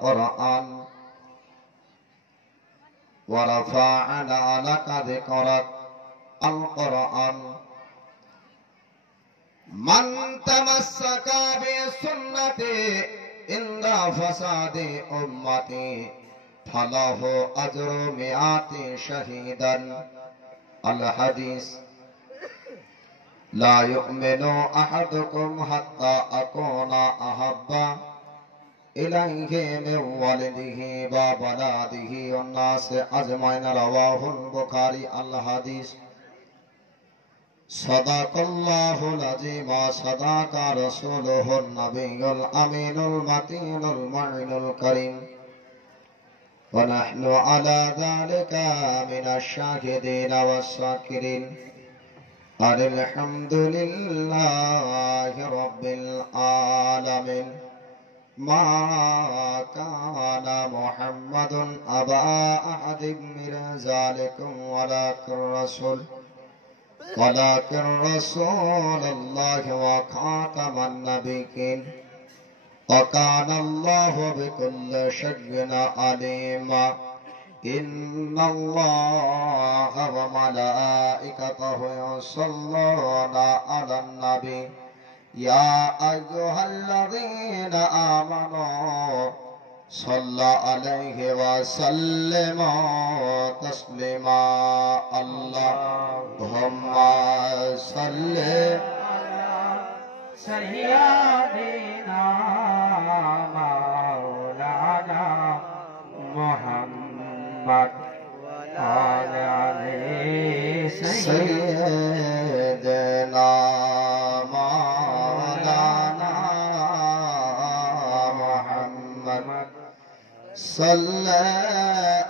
القرآن ورفعنا لك ذكرك القرآن من تمسك بسنتي عند فساد أمتي فله أجر 100 شهيدا الحديث لا يؤمن أحدكم حتى أكون أحب إليه من والده وولده والناس أجمعين رواه البخاري الحديث صدق الله العظيم وصدق رسوله النبي الأمين المتين المعين الكريم ونحن على ذلك من الشاهدين والشاكرين الحمد لله رب العالمين ما كان محمد أبا أحد من ذلكم ولكن رسول الله وخاتم النبيين وكان الله بكل شيء عليما إن الله وملائكته يصلون على النبي يا أيها الذين آمنوا صلى عليه وسلم تسليما اللهم صل على سيدنا مولانا محمد وعلى آله سيدنا مولانا محمد صلى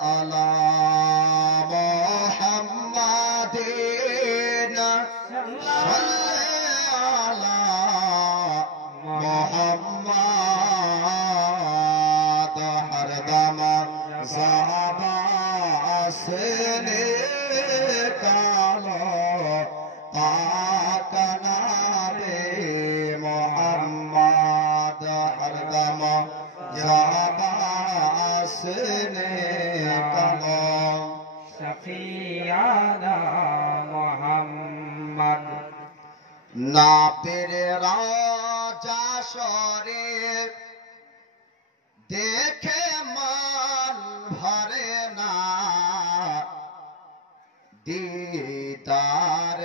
على محمد صلى على محمد هردم ذهب سنك پاک نبی محمد هردم ذهب سنك سفیانہ محمد নাপের রাজা শরীফ দেখে মন ভরে না দিদার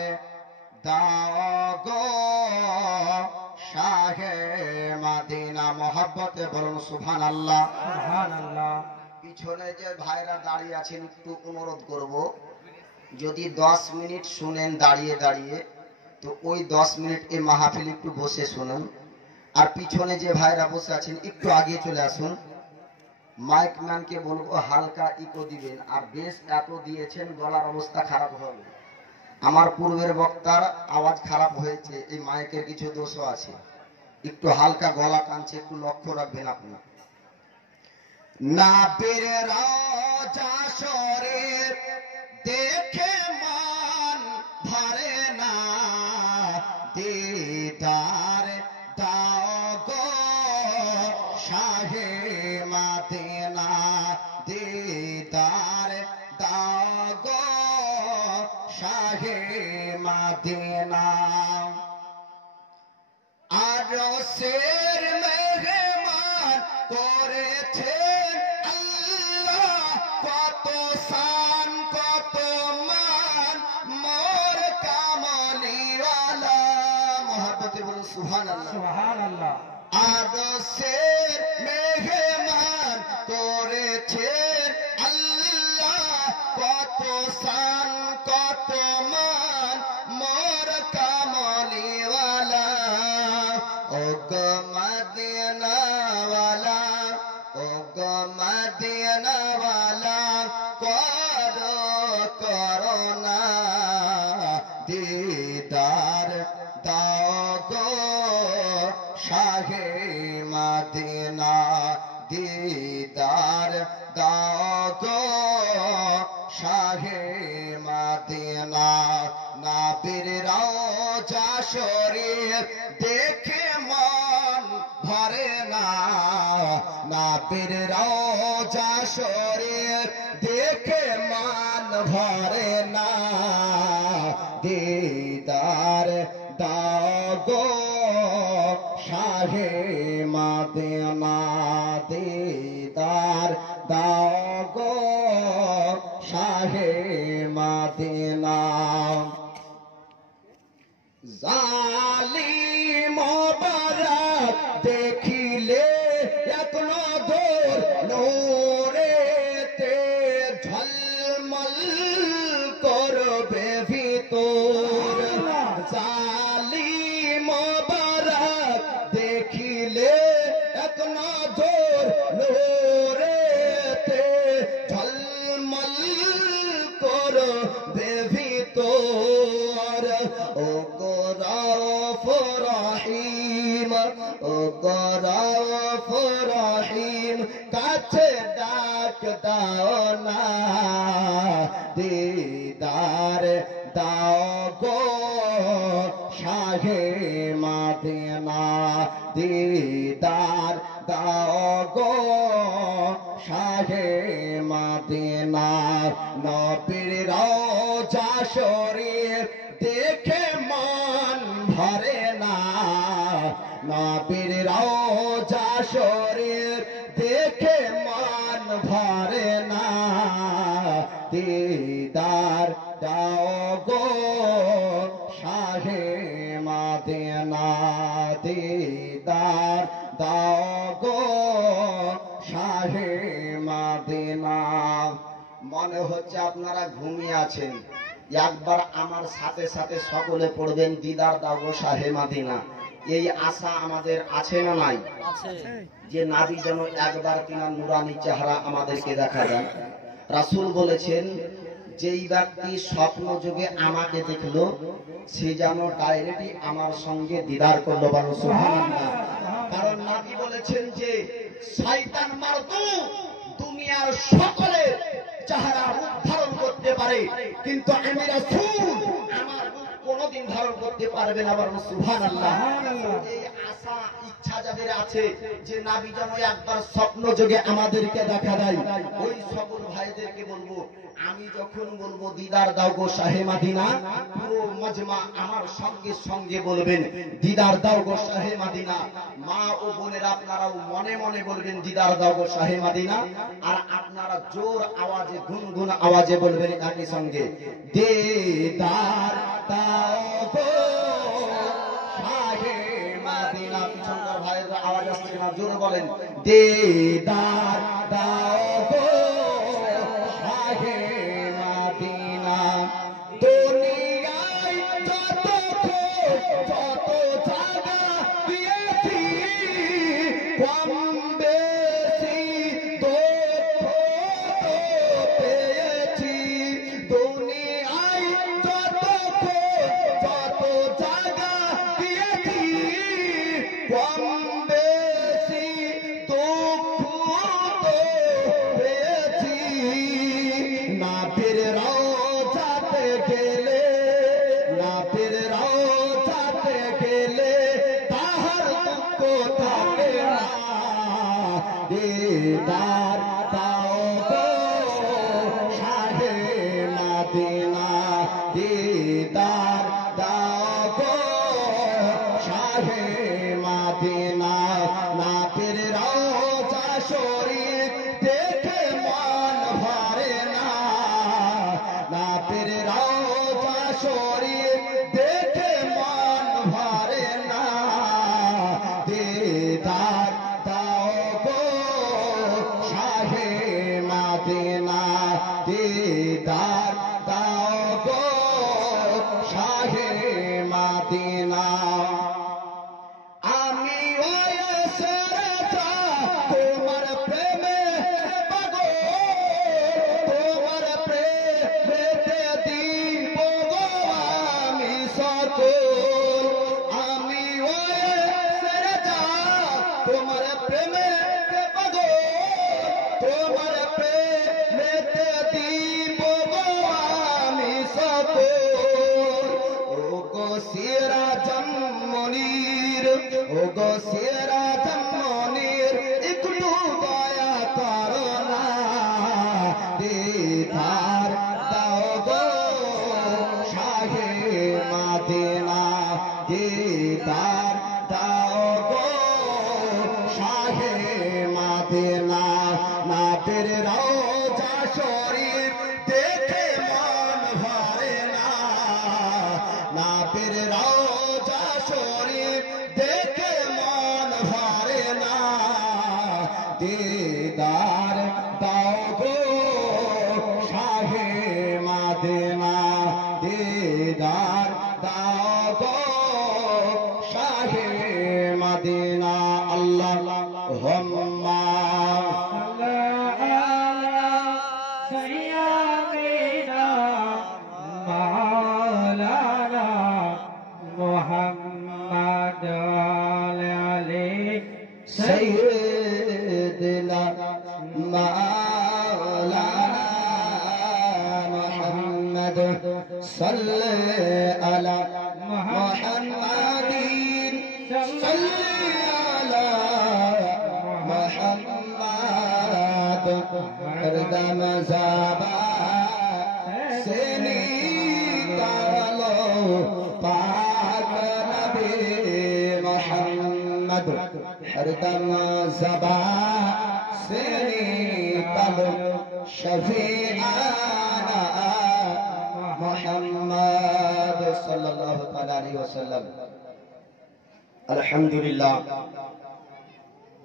দাও গো শাহে মদিনা মোহাব্বতে বলুন সুবহানাল্লাহ সুবহানাল্লাহ। পিছনে যে ভাইরা দাঁড়িয়ে আছেন একটু অনুরোধ করব যদি 10 মিনিট শুনেন দাঁড়িয়ে দাঁড়িয়ে তো ওই 10 মিনিট এই মাহফিল একটু বসে শুনুন আর পিছনে যে ভাইরা বসে আছেন একটু আগে চলে আসুন মাইক ম্যানকে বলবো হালকা ইকো দিবেন আর বেশ এত দিয়েছেন গলার অবস্থা খারাপ হবে আমার পূর্বের বক্তার আওয়াজ খারাপ হয়েছে এই মাইকের কিছু দোষও আছে একটু হালকা গলা টানছে একটু লক্ষ্য রাখবেন আপনি নাবির রাজা শরীফ দেখে মন ভরে না দিদার দাও গো শাহে মদিনা দিদার দাও গো শাহে মদিনা আরশের মেহমান করেছে আল্লাহ কত শান কত মান মোর কামলিওয়ালা মোহাব্বতে বলুন সুবহানাল্লাহ সুবহানাল্লাহ। আরশের মেহমান করেছে আল্লাহ কত শান কত মান মোর কামলিওয়ালা ও গো মদিনাওয়ালা ও গো মদিনাওয়ালা করো করোনা দিদার দাও গো শাহে মদিনা দিদার দাও গো শাহে মদিনা নাবির রওজা শরীফ দেখে মন ভরে না নবীর রওজা শরীফ দেখে মান ভরে না, দিদার দাও গো শাহে মদিনা, দিদার দাও গো শাহে মদিনা। জালিম বারাত দেখিলে এক নজর নূরেতে ঝলমল করবে ভিতর, জালিম বারাত দেখিলে এক নজর নূরেতে ঝলমল করবে ভিতর। ও গরাফ রহিম, ও গরাফ রহিম কাছে ডাক দাও না, দিদার দাও গো শাহে মদিনা, দিদার দাও গো শাহে মদিনা। নবীর রওজা শরীফ দেখে মান ভরে না, নবীর রওজা শরীফ দেখে মান ভরে না, দিদার দাও গো শাহে মদিনা, দিদার দাও গো শাহে মদিনা। মনে হচ্ছে আপনারা ঘুমিয়ে আছেন, একবার আমার সাথে সাথে সকলে পড়বেন দিদার দাও গো শাহে মদিনা। এই আশা আমাদের আছে না নাই? যে নাবি যেন একবার কিনা নুরানি চেহারা আমাদেরকে দেখা দেন। রাসূল বলেছেন যেই ব্যক্তি স্বপ্ন যোগে আমাকে দেখলো সে যেন ডাইরেক্টলি আমার সঙ্গে দিদার করলো, বলো সুবহানাল্লাহ। কারণ নাবি বলেছেন যে শয়তান মারদু দুনিয়ার সকলের চেহারা রূপ ধারণ করতে পারে, কিন্তু আমি রাসূল আমার রূপ কোনদিন ধারণ করতে পারবে না, বলো সুবহানাল্লাহ। এই আশা ইচ্ছা যাদের আছে যে নবী যেন একবার স্বপ্ন যোগে আমাদেরকে দেখা দেয়, ওই সকল ভাইদেরকে বলবো আমি যখন বলবো দিদার দাও গো শাহে মদিনা, পুরো মজমা আমার সঙ্গে সঙ্গে বলবেন দিদার দাও গো শাহে মদিনা। মা ও বোনেরা আপনারাও মনে মনে বলবেন দিদার দাও গো শাহে মদিনা, আর আপনারা জোর আওয়াজে গুনগুন আওয়াজে বলবেন একই সঙ্গে দিদার দাও গো শাহে মদিনা। পিছনকার ভাইয়েরা আওয়াজ আসছে না, জোর বলেন দিদার দাও গো শাহে মদিনা। দুনিয়ায় যত জায়গা দিয়েছি কম বেশি দুঃখ পেয়েছি, দুনিয়ায় যত জায়গা দিয়েছি কম বেশি দুঃখ পেয়েছি। নাবির রওজাতে গেলে, নাবির রওজাতে গেলে তাহার দুঃখ থাকে না, দিদার দাও গো শাহে মদিনা, দিদার দাও গো শাহে মদিনা। নাবির রওজা শরীফ দেখে মন ভরে না, নাবির রওজা শরীফ দেখে মন ভরে না, দিদার দাও গো শাহে মদিনা, দিদার দাও গো শাহে মদিনা। আমি তোমার প্রেমে পাগল, তোমার প্রেমেতে দিব গো আমি সকল, আমি তোমার প্রেমে পাগল, তোমার প্রেমেতে দিব গো আমি সকল। ও গো সিরাজম মনির, ও গো সিরাজম মনির একটু দয়া মদিনা নবীর রওজা শরীফ দেখে মন ভরে না নবীর রওজা শরীফ দেখে মন ভরে না দিদার দাও গো শাহে মদিনা দিদার দাও গো শাহে মদিনা আল্লাহুম্মা سيدنا مولانا محمد صل على محمد صل على محمد هردم زبا سني تعالو پاک نبی محمد हरदम ज़बा से निकल शफीआना मुहम्मद सल्लल्लाहु अलैहि वसल्लम। अल्हम्दुलिल्लाह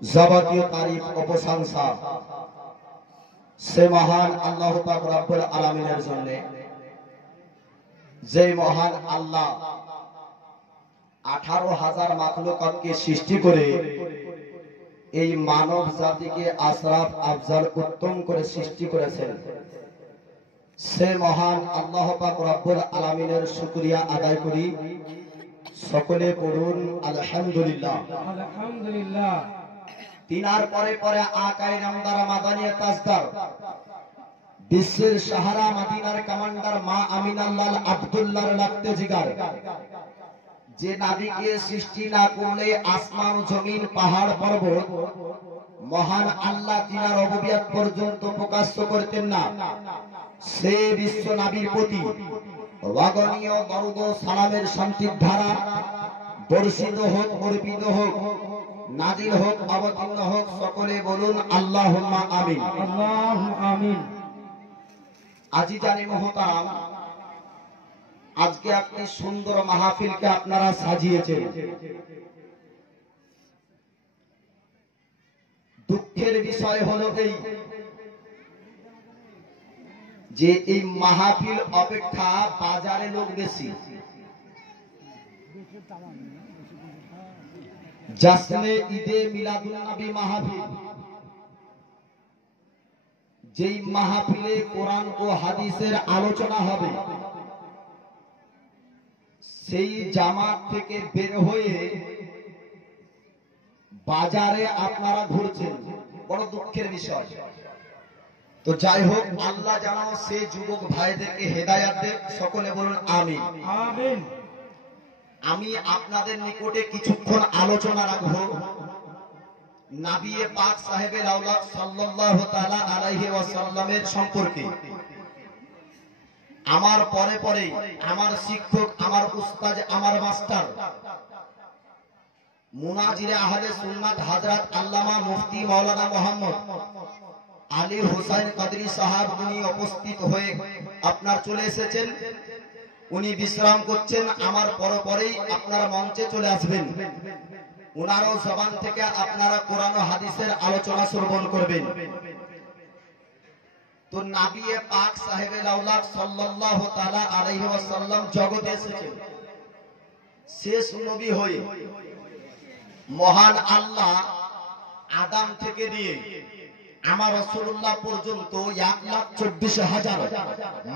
যাবতীয় তারিফ ও প্রশংসা সে মহান আল্লাহ পাক রব্বুল আলামিনের জন্য, যে মহান আল্লাহ 18,000 মাখলুকাতকে সৃষ্টি করে এই মানব জাতিকে আশরাফ আফজাল উত্তম করে সৃষ্টি করেছেন। সে মহান আল্লাহ পাক রব্বুল আলামিনের শুকরিয়া আদায় করি। সকলে পড়ুন আলহামদুলিল্লাহ। আলহামদুলিল্লাহ। তিনার পরে পরে আকায়ে নামদার মাদানিয়া তাজদার বিশ্বের সাহারা মদিনার কমান্ডার মা আমিনাল্লাহ আব্দুল্লাহর লাগতে জিগার, যে নাবিকে সৃষ্টি না করলে আসমান জমিন পাহাড় পর্বত মহান আল্লাহ তিনার রুবুবিয়ত পর্যন্ত প্রকাশ করতেন না, সে বিশ্ব নবীর প্রতি ওয়াগনীয় দরুদ ও সালামের শান্তির ধারা বর্ষিত হোক, অর্পিত হোক, নাজিল হোক, অবতীর্ণ হোক। সকলে বলুন আল্লাহুম্মা আমিন। আল্লাহুম্মা আমিন। আজিজানি মুহতারাম, আজকে আপনি সুন্দর মাহফিলকে আপনারা সাজিয়েছেন। দুঃখের বিষয় হলো এই যে এই মাহফিল অপেক্ষা বাজারে লোক বেশি। জাসনে ঈদে মিলাদুন নবী মাহফিল, যেই মাহফিলে কোরআন ও হাদিসের আলোচনা হবে, সেই জামাত থেকে বের হয়ে বাজারে আপনারা ঘুরছেন, বড় দুঃখের বিষয়। তো যাই হোক, আল্লাহ জানাও সেই যুবক ভাইদেরকে হেদায়েত দেন। সকলে বলুন আমিন। আমিন। আমি আপনাদের নিকটে কিছুক্ষণ আলোচনা রাখব নবী পাক সাহেবের আওলাদ সাল্লাল্লাহু তাআলা আলাইহি ওয়াসাল্লামের সম্পর্কে। আমার পরে পরে আমার শিক্ষক, আমার উস্তাদ, আমার মাস্টার মুনাজিরে আহলে সুন্নাত হযরত আল্লামা মুফতি মাওলানা মোহাম্মদ আলী হোসেন কাদরি সাহেব, উনি উপস্থিত হয়ে আপনার চলে এসেছেন। উনি বিশ্রাম করছেন। আমার পরেই আপনারা মঞ্চে চলে আসবেন। উনারও জবান থেকে আপনারা কোরআন ও হাদিসের আলোচনা শ্রবণ করবেন। তো নবী পাক সাহেবের আওলাদ সাল্লাল্লাহু তাআলা আলাইহি ওয়াসাল্লাম জগতে এসেছেন শেষ নবী হয়ে। মহান আল্লাহ আদম থেকে নিয়ে আমার রাসূলুল্লাহ পর্যন্ত 1,24,000,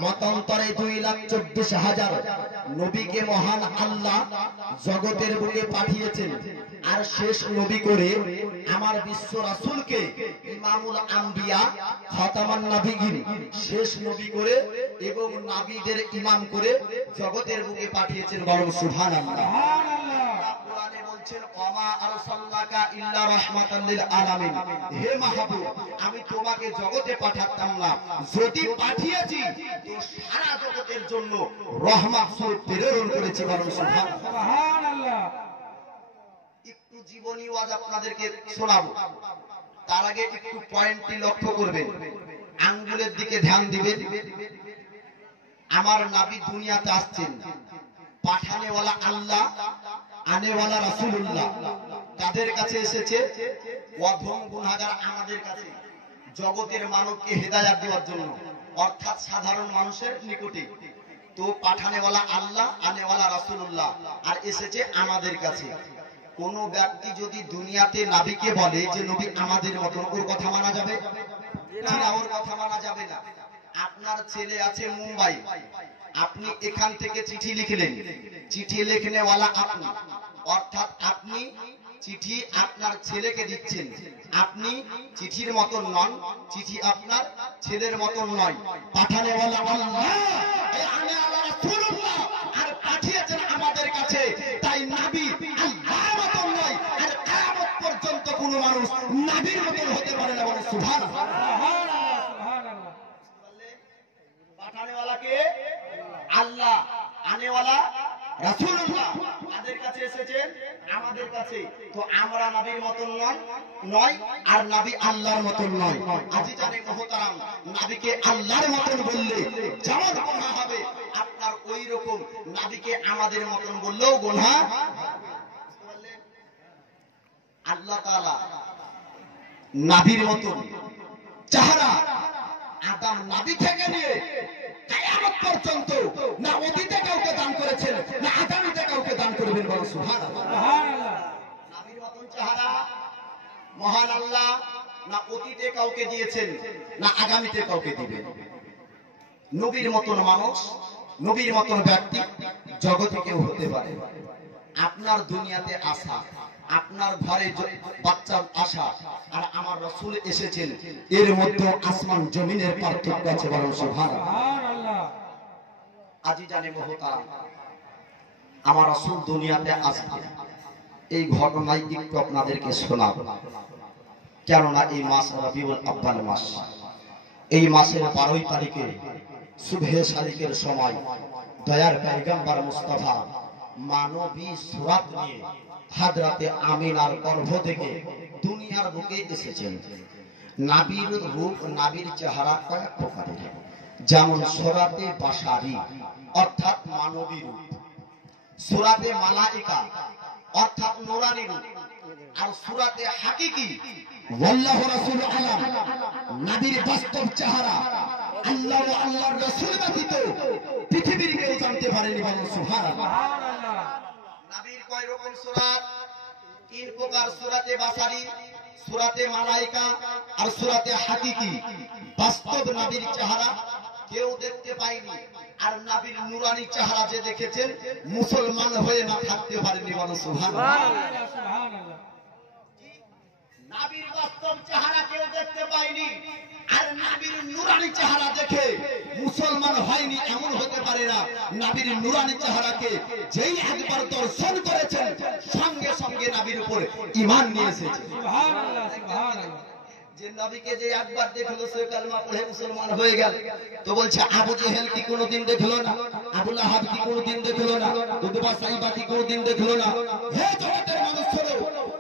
মতান্তরে 2,24,000 নবীকে মহান আল্লাহ জগতের বুকে পাঠিয়েছেন। আর শেষ নবী করে আমার বিশ্ব রাসূলকে ইমামুল আম্বিয়া, খাতামান নবিয়্যিন, শেষ নবী করে এবং নবীদের ইমাম করে জগতের বুকে পাঠিয়েছেন। বরং সুবহানাল্লাহ। কোরআনে বলছেন ওমা আরসালনাকা ইল্লা রাহমাতাল লিল আলামিন, হে মাহবুব, আমি তোমাকে জগতে পাঠাতাম না, যদি পাঠিয়েছি তো সারা জগতের জন্য রহমত স্বরূপ প্রেরণ করেছি। বরং সুবহানাল্লাহ। একটু জীবনী ওয়াজ আপনাদেরকে শোনাবো। তার আগে একটু পয়েন্টটি লক্ষ্য করবেন, আঙ্গুলের দিকে ধ্যান দিবেন। আমার নবী দুনিয়াতে আসছেন, পাঠানেওয়ালা আল্লাহ, আনেওয়ালা রাসূলুল্লাহ। তাদের কাছে এসেছে অধম গুনাহগার আমাদের কাছে, জগতের মানবকে হেদায়েত দেওয়ার জন্য, অর্থাৎ সাধারণ মানুষের নিকটে। তো পাঠানেওয়ালা আল্লাহ, আনেওয়ালা রাসূলুল্লাহ, আর এসেছে আমাদের কাছে। কোন ব্যক্তি যদি দুনিয়াতে নবীকে বলে যে নবী আমাদের মতন, ওর কথা মানা যাবে না? ওর কথা মানা যাবে না। আপনার ছেলে আছে মুম্বাই, আপনি এখান থেকে চিঠি লিখলেন, চিঠি লিখনেওয়ালা আপনি, অর্থাৎ আপনি চিঠি আপনার ছেলেকে দিচ্ছেন, আপনি চিঠির মতন নন, চিঠি আপনার ছেলের মতন নয়। পাঠানেওয়ালা আল্লাহ, আর পাঠিয়েছেন আমাদের কাছে, তাই নবী আল্লাহর মতন নয়, আর কিয়ামত পর্যন্ত কোনো মানুষ নবীর মতন হতে পারে না। বলে সুবহানাল্লাহ। পাঠানেওয়ালাকে আল্লাহ, আনেওয়ালা রাসূলুল্লাহ, তাদের কাছে এসেছেন আমাদের কাছে। তো আমরা নবীর মতন নয়, আর নবী আল্লাহর মতন নয়। আজিজানে মুহতারাম, নবীকে আল্লাহর মতন বললে যেমন গুনাহ হবে, আপনার ওই রকম নবীকে আমাদের মতন বললেও গুনাহ। আল্লাহ তাআলা নবীর মতন চেহারা আদম নবী থেকে নিয়ে কিয়ামত পর্যন্ত না অতীতে কাউকে দান করেছেন, না আগামীতে কাউকে দান করবেন। বলো সুবহানাল্লাহ। সুবহানাল্লাহ। নবীর মতন চেহারা মহান আল্লাহ না অতীতে কাউকে দিয়েছেন, না আগামীতে কাউকে দিবেন। নবীর মতন মানুষ, নবীর মতন ব্যক্তি জগতে কেউ হতে পারে। আপনার দুনিয়াতে আসা, আপনার ঘরে বাচ্চা আসা, আর আমার রাসূল এসেছেন, এর মধ্যে আসমান জমিনের পার্থক্য আছে। বলো সুবহানাল্লাহ। আজিজানে মুহতারাম, আমার রাসূল দুনিয়াতে আসবে, এই ঘটনাই একটু আপনাদেরকে শোনাবো। কেননা এই মাস রবিউল আউয়াল মাস, এই মাসের 12 তারিখে সুবহে সাদিকের সময় দয়ার পয়গম্বর মুস্তাফা মানবী সুরাত নিয়ে হযরতে আমিনার গর্ভ থেকে দুনিয়ার বুকে এসেছেন। নবীর রূপ, নবীর চেহারা কয়েক প্রকারের, যেমন সূরাতে বাশারি অর্থাৎ মানবী রূপ, সূরাতে মালায়েকা অর্থাৎ নূরানী রূপ, আর সূরাতে হাকিকি ওয়াল্লাহু রাসূল আলাম, নবীর বাস্তব চেহারা আল্লাহ ও আল্লাহর রাসূল ব্যতীত পৃথিবীর কেউ জানতে পারেনি। বলেন সুবহানাল্লাহ। নবীর কয় রকম সূরাত? 3 প্রকার, সূরাতে বাশারি, সূরাতে মালায়েকা আর সূরাতে হাকিকি। বাস্তব নবীর চেহারা কেউ দেখতে পায়নি, আর নবীর নূরানী চেহারা যে দেখেছেন মুসলমান হয়ে না থাকতে পারেনি। বলেন সুবহানাল্লাহ। সুবহানাল্লাহ। নবীর বাস্তব চেহারা কেউ দেখতে পায়নি, আর নবীর নূরানী চেহারা দেখে মুসলমান হয়নি এমন হতে পারে না। নবীর নূরানী চেহারাকে যেই একবার দর্শন করেছেন, সঙ্গে সঙ্গে নবীর উপর ঈমান নিয়ে এসেছে। সুবহানাল্লাহ। সুবহানাল্লাহ। যে নবীকে যে একবার দেখলো সে কালেমা পড়ে মুসলমান হয়ে গেল। তো বলছে আবু জেহেল কি কোনোদিন দেখলো না? আবু লাহাব কি কোনোদিন দেখলো না? উতবা সাইবা কি কোনোদিন দেখলো না? হে জগতের মানুষ,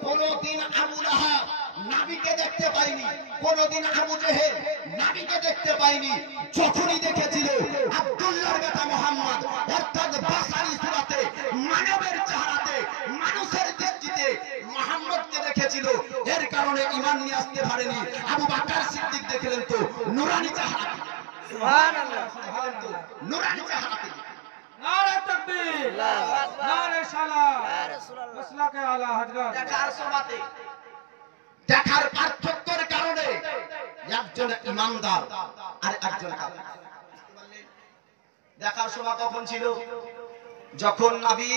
কোনোদিন আবু লাহাব নবীকে দেখতে পাইনি, কোনোদিন আবু জেহেল নবীকে দেখতে পাইনি। যখনই দেখেছিল আব্দুল্লাহর বেটা মুহাম্মদ অর্থাৎ বাশারি সূরাতে মানবের চেহারাতে মানুষের দৃষ্টিতে মুহাম্মদকে দেখেছিল, এর কারণে ঈমান নিয়ে আসতে পারেনি। আবু বকর সিদ্দিক দেখলেন তো নূরানী চেহারা। সুবহানাল্লাহ। সুবহানাল্লাহ। নূরানী চেহারা। নারে তাকবীর, নারে সালাত, ইয়া রাসূলুল্লাহ, মাসলাকে আলা হযরত। দেখার সময়তে, দেখার পার্থক্যের কারণে একজন ইমানদার আর একজন কাফের। দেখার সময় কখন ছিল? যখন নবী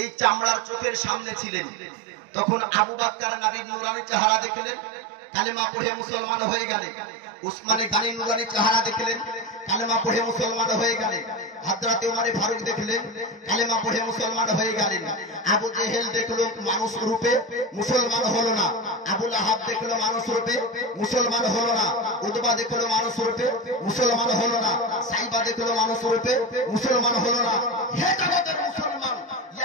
এই চামড়ার চোখের সামনে ছিলেন, তখন আবু বকর নবীর নূরানী চেহারা দেখলেন, কালেমা পড়ে মুসলমান হয়ে গেলেন। উসমানে গানি নূরানী চেহারা দেখলেন, কালেমা পড়ে মুসলমান হয়ে গেলেন। হযরতে ওমর ফারুক দেখলেন, কালেমা পড়ে মুসলমান হয়ে গেলেন। আবু জেহেল দেখলো মানুষ রূপে, মুসলমান হলো না। আবু লাহাব দেখলো মানুষ রূপে, মুসলমান হলো না। উতবা দেখলো মানুষ রূপে, মুসলমান হলো না। সাইবা দেখলো মানুষ রূপে, মুসলমান হলো না। হে জগতের মুসলমান,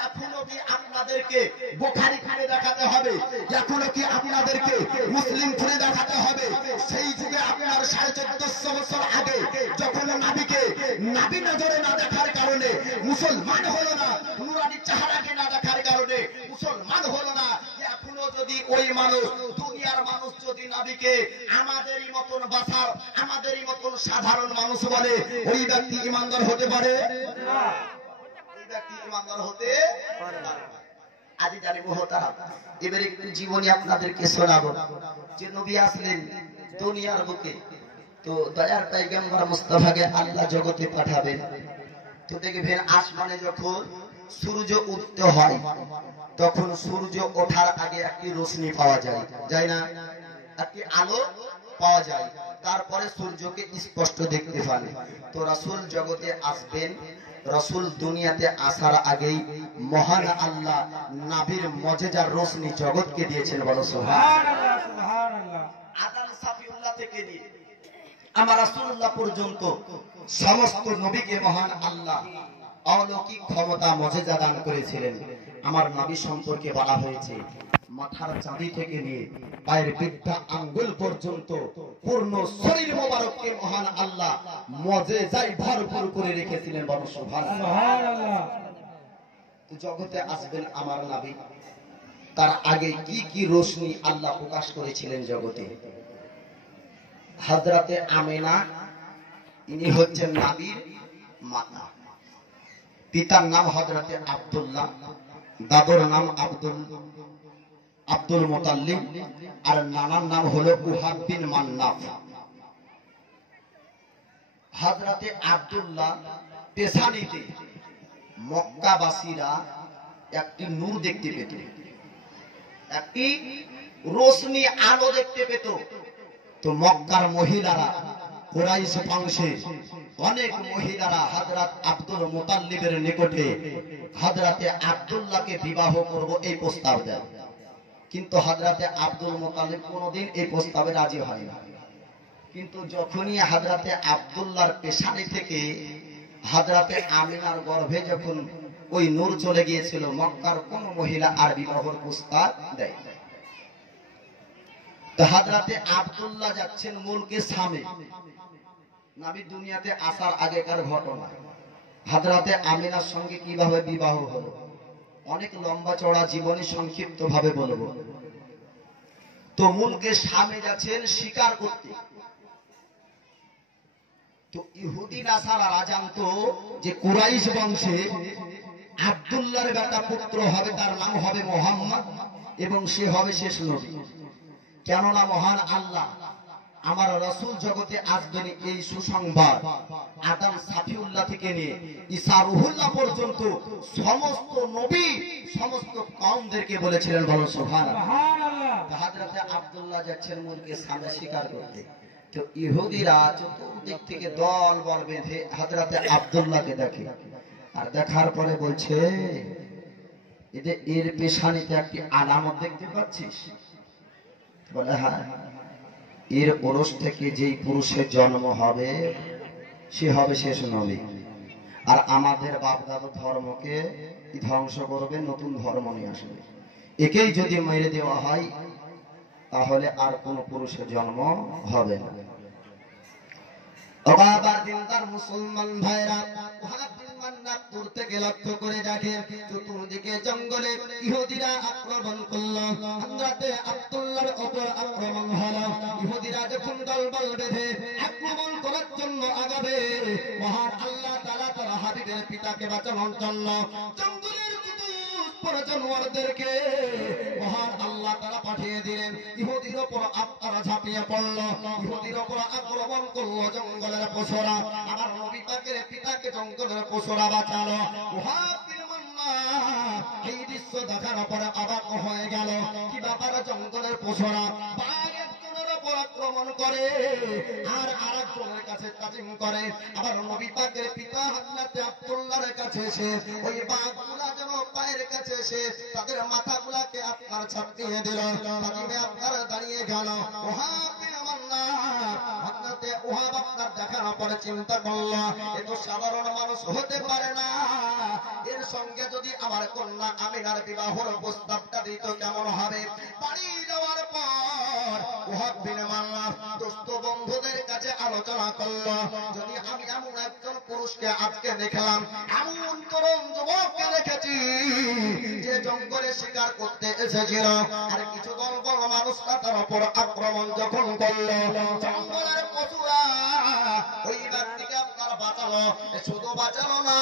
এখনো কি আপনার আপনাদেরকে বুখারী খুলে দেখাতে হবে, এখনো কি আপনাদেরকে মুসলিম খুলে দেখাতে হবে? সেই যুগে আপনার 1450 বছর আগে যখন নবীকে নবী নজরে না দেখার কারণে মুসলমান হলো না, নুরানি চেহারাকে না দেখার কারণে মুসলমান হলো না, এখনো যদি ওই মানুষ, দুনিয়ার মানুষ যদি নবীকে আমাদেরই মতন বাসার, আমাদেরই মতন সাধারণ মানুষ বলে, ওই ব্যক্তি ঈমানদার হতে পারে না? ওই ব্যক্তি ঈমানদার হতে পারে না। আজ জানি মোহতারাম, এবারে একটু জীবনী আপনাদেরকে শোনাবো যে নবী আসলেন দুনিয়ার বুকে, তো দয়ার পয়গম্বর মুস্তাফাকে আল্লাহ জগতে পাঠাবেন। তো দেখবেন আসমানে যখন সূর্য উদয় হয় তখন সূর্য ওঠার আগে একটি রোশনি পাওয়া যায়, যায় না? একটি আলো পাওয়া যায়, তারপরে সূর্যকে স্পষ্ট দেখতে পান। তো রাসূল জগতে আসবেন, রাসূল দুনিয়াতে আসার আগেই মহান আল্লাহ নবীর মুজিজার রোশনি জগৎকে দিয়েছেন। বলো সুবহানাল্লাহ। সুবহানাল্লাহ। আদম সাফিউল্লাহ থেকে নিয়ে আমার রাসূলুল্লাহ পর্যন্ত সমস্ত নবীকে মহান আল্লাহ অলৌকিক ক্ষমতা মুজিজা দান করেছিলেন। আমার নবী সম্পর্কে বলা হয়েছে মাথার চাঁদি থেকে নিয়ে পায়ের বিদ্ধা আঙ্গুল পর্যন্ত পূর্ণ শরীর মোবারককে মহান আল্লাহ মুজিজায় ভরপুর করে রেখেছিলেন। বলো সুবহানাল্লাহ। সুবহানাল্লাহ। জগতে আসবেন আমার নবী, তার আগে কি কি রোশনি আল্লাহ প্রকাশ করেছিলেন জগতে? হযরতে আমিনা, ইনি হচ্ছেন নবীর মাতা। পিতার নাম হযরতে আব্দুল্লাহ, দাদুর নাম আব্দুল মুতাল্লিব, আর নানার নাম হলো উহাব বিন মান্নাফ। হযরতে আব্দুল্লাহ পেশানিতে মক্কাবাসীরা একটি নূর দেখতে পেত, একটি রোশনি আলো দেখতে পেত। তো মক্কার মহিলারা, কুরাইশ বংশে অনেক মহিলারা হযরত আব্দুল মুতাল্লিবের নিকটে হযরতে আব্দুল্লাহকে বিবাহ করব এই প্রস্তাব দেয়, কিন্তু হযরতে আব্দুল মুতাল্লিব কোনোদিন এই প্রস্তাবে রাজি হয় না। কিন্তু যখনই হযরতে আব্দুল্লাহর পেশানি থেকে হযরতে আমিনার গর্ভে যখন ওই নূর চলে গিয়েছিল, মক্কার কোন মহিলা আর বিবাহের প্রস্তাব দেয়। তো হযরতে আব্দুল্লাহ যাচ্ছেন মুলকে শামে, নবী দুনিয়াতে আসার আগেকার ঘটনা। হযরতে আমিনার সঙ্গে কিভাবে বিবাহ হলো অনেক লম্বা চড়া জীবনী সংক্ষিপ্ত ভাবে বলবো। তো মুলকে শামে যাচ্ছেন শিকার করতে। তো ইহুদি নাসারারা জানতো যে কুরাইশ বংশে আব্দুল্লাহর বেটা পুত্র হবে, তার নাম হবে মুহাম্মদ এবং সে হবে শেষ নবী। কেননা মহান আল্লাহ আমার রাসূল জগতে আসবেন এই সুসংবাদ আদম সাফিউল্লাহ থেকে নিয়ে ঈসা রুহুল্লাহ পর্যন্ত সমস্ত নবী সমস্ত কওমদেরকে বলেছিলেন। বলো সুবহানাল্লাহ। হযরতে আব্দুল্লাহ যাচ্ছেন মুলকে সামনে শিকার করতে। তো ইহুদিরা চতুর্দিক থেকে দল বল বেঁধে হযরতে আব্দুল্লাহকে দেখে, আর দেখার পরে বলছে এর পেশানিতে একটি আলামত দেখতে পাচ্ছিস? বলে হ্যাঁ, এর পুরুষ থেকে যেই পুরুষের জন্ম হবে সে হবে শেষ নবী, আর আমাদের বাপ দাদা ধর্মকে ধ্বংস করবে, নতুন ধর্ম নিয়ে আসবে। একেই যদি মেরে দেওয়া হয় তাহলে আর কোন পুরুষের জন্ম হবে না। বাবার দিনদার মুসলমান ভাইরা থেকে লক্ষ্য করে দেখে চতুর্দিকে জঙ্গলে ইহুদিরা আক্রমণ করলো। হযরতে আব্দুল্লাহর উপর আক্রমণ হলো। ইহুদিরা যখন দলবল বেঁধে আক্রমণ করার জন্য আগাবে, মহান আল্লাহ তাআলা তার হাবিবের পিতাকে বাঁচানোর জন্য জঙ্গলের জানোয়ারদেরকে মহান আল্লাহ তাআলা পাঠিয়ে দিলেন। ইহুদির উপর আপনারা ঝাঁপিয়ে পড়লো, ইহুদির উপর আক্রমণ করলো জঙ্গলের পশুরা। আমার নবী পাকের পিতাকে জঙ্গলের পশুরা বাঁচালো। এই দৃশ্য দেখার পরে অবাক হয়ে গেল, কি ব্যাপার? জঙ্গলের পশুরা বাঘ একজনের উপর আক্রমণ করে আর আরেকজনের কাছে তাজিম করে। আবার নবী পাকের পিতা হযরতে আব্দুল্লাহর কাছে এসে ওই বাঘগুলা যেন পায়ের কাছে এসে তাদের মাথাগুলাকে আপনার ছাপিয়ে দিল। তাজিমে আপনার দাঁড়িয়ে গেল। হযরতে ওহাব আপনার দেখানোর পরে চিন্তা করলো এ তো সাধারণ মানুষ হতে পারে না, এর সঙ্গে যদি আমার কন্যা আমিনার বিবাহর প্রস্তাবটা দিত কেমন হবে। বাড়ি যাওয়ার পর ওহাব বিন মাল্লাহ দোস্ত বন্ধুদের কাছে আলোচনা করলো, যদি আমি এমন একজন পুরুষকে আজকে দেখলাম, এমন তরুণ যুবককে দেখেছি যে জঙ্গলে শিকার করতে এসেছিল, আর কিছু দল বড় মানুষরা তার উপর আক্রমণ যখন করলো, জঙ্গলের পশুরা ওই ব্যক্তিকে আপনার বাঁচালো, শুধু বাঁচালো না,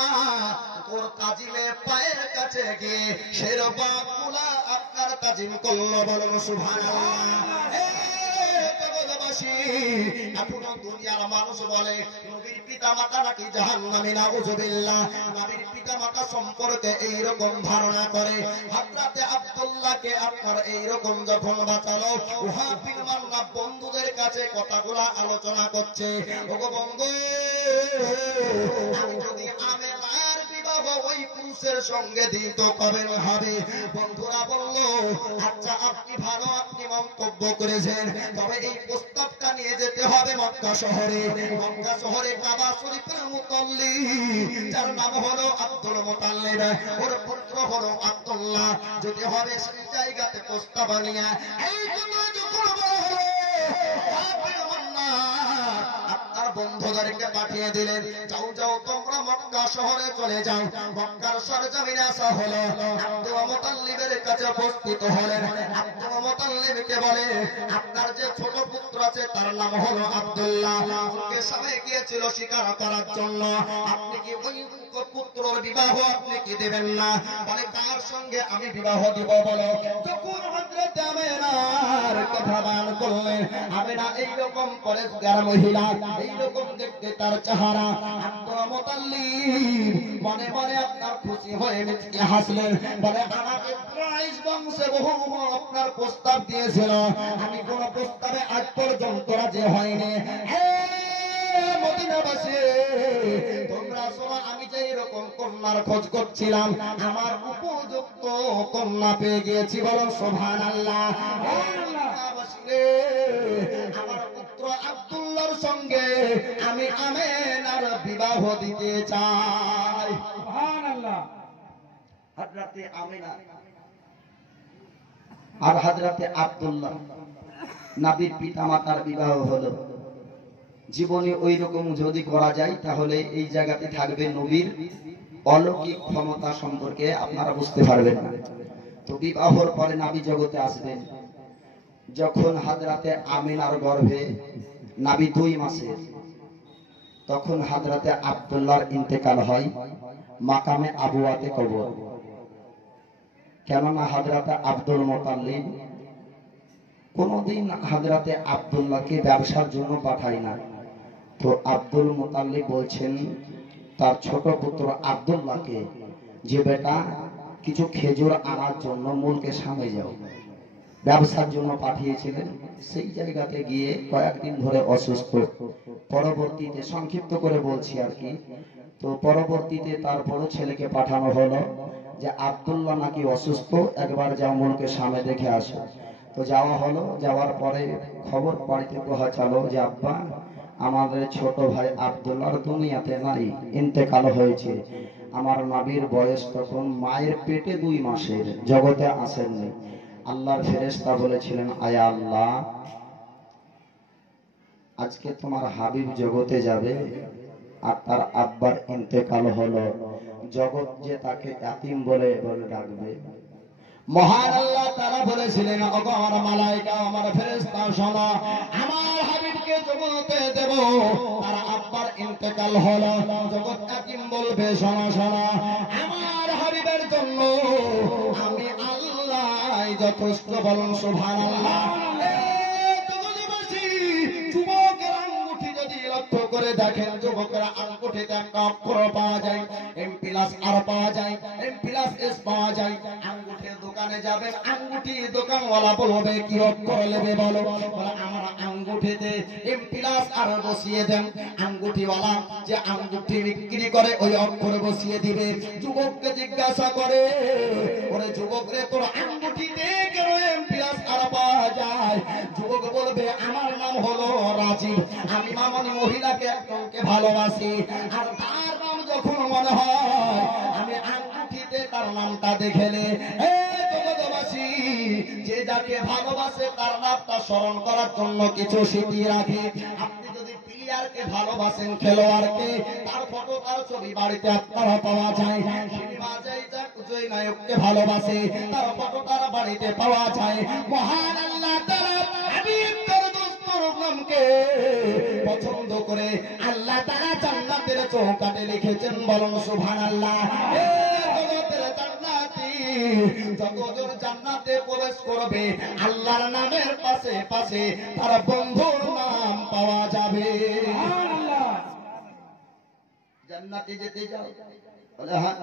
তোর তাজিমে পায়ের কাছে গিয়ে শেরবা কুলা আপনার তাজিম করলো। বলুন সুবহানাল্লাহ। এখনো দুনিয়ার মানুষ বলে নবীর পিতা মাতা নাকি জাহান্নামী, নাউযুবিল্লাহ। নবীর পিতা মাতা সম্পর্কে এইরকম ধারণা করে। হযরতে আব্দুল্লাহকে আপনার এইরকম যখন বাঁচালো, ওহাব বিন মাল্লাহ বন্ধুদের কাছে কথাগুলো আলোচনা করছে, ওগো বন্ধু, আমি যদি আমেনার বিবাহ ওই পুরুষের সঙ্গে দিত কবে হবে? বন্ধুরা বলল, আচ্ছা আপনি ভালো, আপনি মন্তব্য করেছেন, তবে এই প্রস্তাবটা নিয়ে যেতে হবে মক্কা শহরে। মক্কা শহরে কাবা শরীফের মুতাল্লি, যার নাম হলো আব্দুল মুতাল্লিব, ওর পুত্র হলো আব্দুল্লাহ, যদি হবে সেই জায়গাতে প্রস্তাব নিয়ে এই জন্য যখন বলা আপনার বন্ধুদেরকে পাঠিয়ে দিলেন, যাও যাও তোমরা মক্কা শহরে চলে যাও। মক্কার সরজমিনে আসা হলো, আব্দুল মুতাল্লিবের কাছে উপস্থিত হলেন। আব্দুল মুতাল্লিবকে বলে, আপনার যে ছোট পুত্র আছে তার নাম হলো আব্দুল্লাহ, ওকে সবাই গিয়েছিল শিকার করার জন্য, আপনি কি ওই পুত্রর বিবাহ আপনি কি দেবেন না? বলে, কার সঙ্গে আমি বিবাহ দিব বলো? যখন হযরত আমিনার কথা বয়ান করলেন, আমিনা এইরকম পরেশগার মহিলা, এইরকম দেখতে তার চেহারা, আব্দুল মুতাল্লিব মনে মনে আপনার খুশি হয়ে মুচকি হাসলেন। বলে, আমাকে কুরাইশ বংশে বহু আপনার প্রস্তাব দিয়েছিল, আমি কোন প্রস্তাবে আজ পর্যন্ত রাজি হইনি। হে মদিনাবাসী, তোমরা শোনো, আমি যে এরকম কন্যার খোঁজ করছিলাম, আমার উপযুক্ত কন্যা পেয়ে গিয়েছি। বলো সুবহানাল্লাহ। আমার পুত্র আব্দুল্লাহর সঙ্গে আমি আমিনার বিবাহ দিতে চাই। সুবহানাল্লাহ। হযরতে আমিনা আর হযরতে আব্দুল্লাহ নবীর পিতামাতার বিবাহ হলো। জীবনে ওই রকম যদি করা যায় তাহলে এই জায়গাতে থাকবে নবীর অলৌকিক ক্ষমতা সম্পর্কে আপনারা বুঝতে পারবেন না। তো বিবাহর পরে নবী জগতে আসবেন। যখন হযরতে আমিনার গর্ভে নবী 2 মাসের, তখন হযরতে আব্দুল্লাহর ইন্তেকাল হয় মাকামে আবুয়াতে কবর। কেননা হযরতে আব্দুল মুতাল্লিব কোনদিন হযরতে আব্দুল্লাহকে ব্যবসার জন্য পাঠায় না। তো আব্দুল মুতাল্লিব বলছেন তার ছোট পুত্র আব্দুল্লাহকে, যে বেটা কিছু খেজুর আনার জন্য মূলকে সামনে যাও। ব্যবসার জন্য পাঠিয়েছিলেন, সেই জায়গাতে গিয়ে কয়েকদিন ধরে অসুস্থ। পরবর্তীতে সংক্ষিপ্ত করে বলছি আর কি, তো পরবর্তীতে তার বড় ছেলেকে পাঠানো হলো যে আব্দুল্লাহ নাকি অসুস্থ, একবার যাও মূলকে সামনে দেখে আসো। তো যাওয়া হলো। যাওয়ার পরে খবর বাড়িতে পৌঁছালো যে আব্বা, আমাদের ছোট ভাই আব্দুল্লাহর দুনিয়াতে নাই, ইন্তেকাল হয়েছে। আমার নবীর বয়স তখন মায়ের পেটে 2 মাসের, জগতে আসেননি। আল্লাহর ফেরেশতা বলেছিলেন, আয়া আল্লাহ, আজকে তোমার হাবিব জগতে যাবে আর তার আব্বার ইন্তেকাল হলো, জগৎ যে তাকে ইয়াতীম বলে ডাকবে। মহান আল্লাহ তাআলা বলেছিলেন, ওগো আমার মালায়েকা, আমার ফেরেশতা শোনো, আমার হাবিবকে জগতে দেব, তার আব্বার ইন্তেকাল হলো, জগৎ ইয়াতীম বলবে। শোনো শোনো, আমার হাবিবের জন্য আমি আল্লাহ যথেষ্ট। বলুন সুবহানাল্লাহ। যুবকের আঙ্গুঠি যদি লক্ষ্য করে দেখেন, যুবকেরা আঙ্গুঠিতে একটা অক্ষর পাওয়া যায়, M+R পাওয়া যায়, M+S পাওয়া যায়। আঙ্গুঠির দোকানে যাবেন, আঙ্গুঠি দোকানওয়ালা বলবে কি অক্ষর নেবে বলো? বলে আমার আঙ্গুঠিতে M+R বসিয়ে দেন। আঙ্গুঠিওয়ালা যে আঙ্গুঠি বিক্রি করে ওই অক্ষর বসিয়ে দিবে। যুবককে জিজ্ঞাসা করে, ওরে যুবক রে, তোর আঙ্গুঠিতে কেন আর পাওয়া যায়। যুবক বলবে আমার নাম হলো রাজীব, আমি মামনি মহিলাকে একজনকে ভালোবাসি, আর তার নাম যখন মনে হয় আমি আঙ্গুঠিতে তার নামটা দেখেলে জগৎবাসী যে যাকে ভালোবাসে তার নামটা স্মরণ করার জন্য কিছু স্মৃতি রাখে। আপনি যদি প্লেয়ারকে ভালোবাসেন, খেলোয়াড়কে, তার ফটো তার ছবি বাড়িতে আপনারা পাওয়া যায়। সিনেমা জয় নায়ককে ভালোবাসে, তার ফটো তার বাড়িতে পাওয়া যায়। মহান আল্লাহ তাআলা হাবিব তার দোস্তর নামকে পছন্দ করে আল্লাহ তাআলা জান্নাতের চৌকাঠে লিখেছেন, বলুন সুবহানাল্লাহ। যতজন জান্নাতে প্রবেশ করবে আল্লাহর নামের পাশে পাশে তার বন্ধুর নাম পাওয়া যাবে। জান্নাতে যেতে যাও, বলে হ্যাঁ,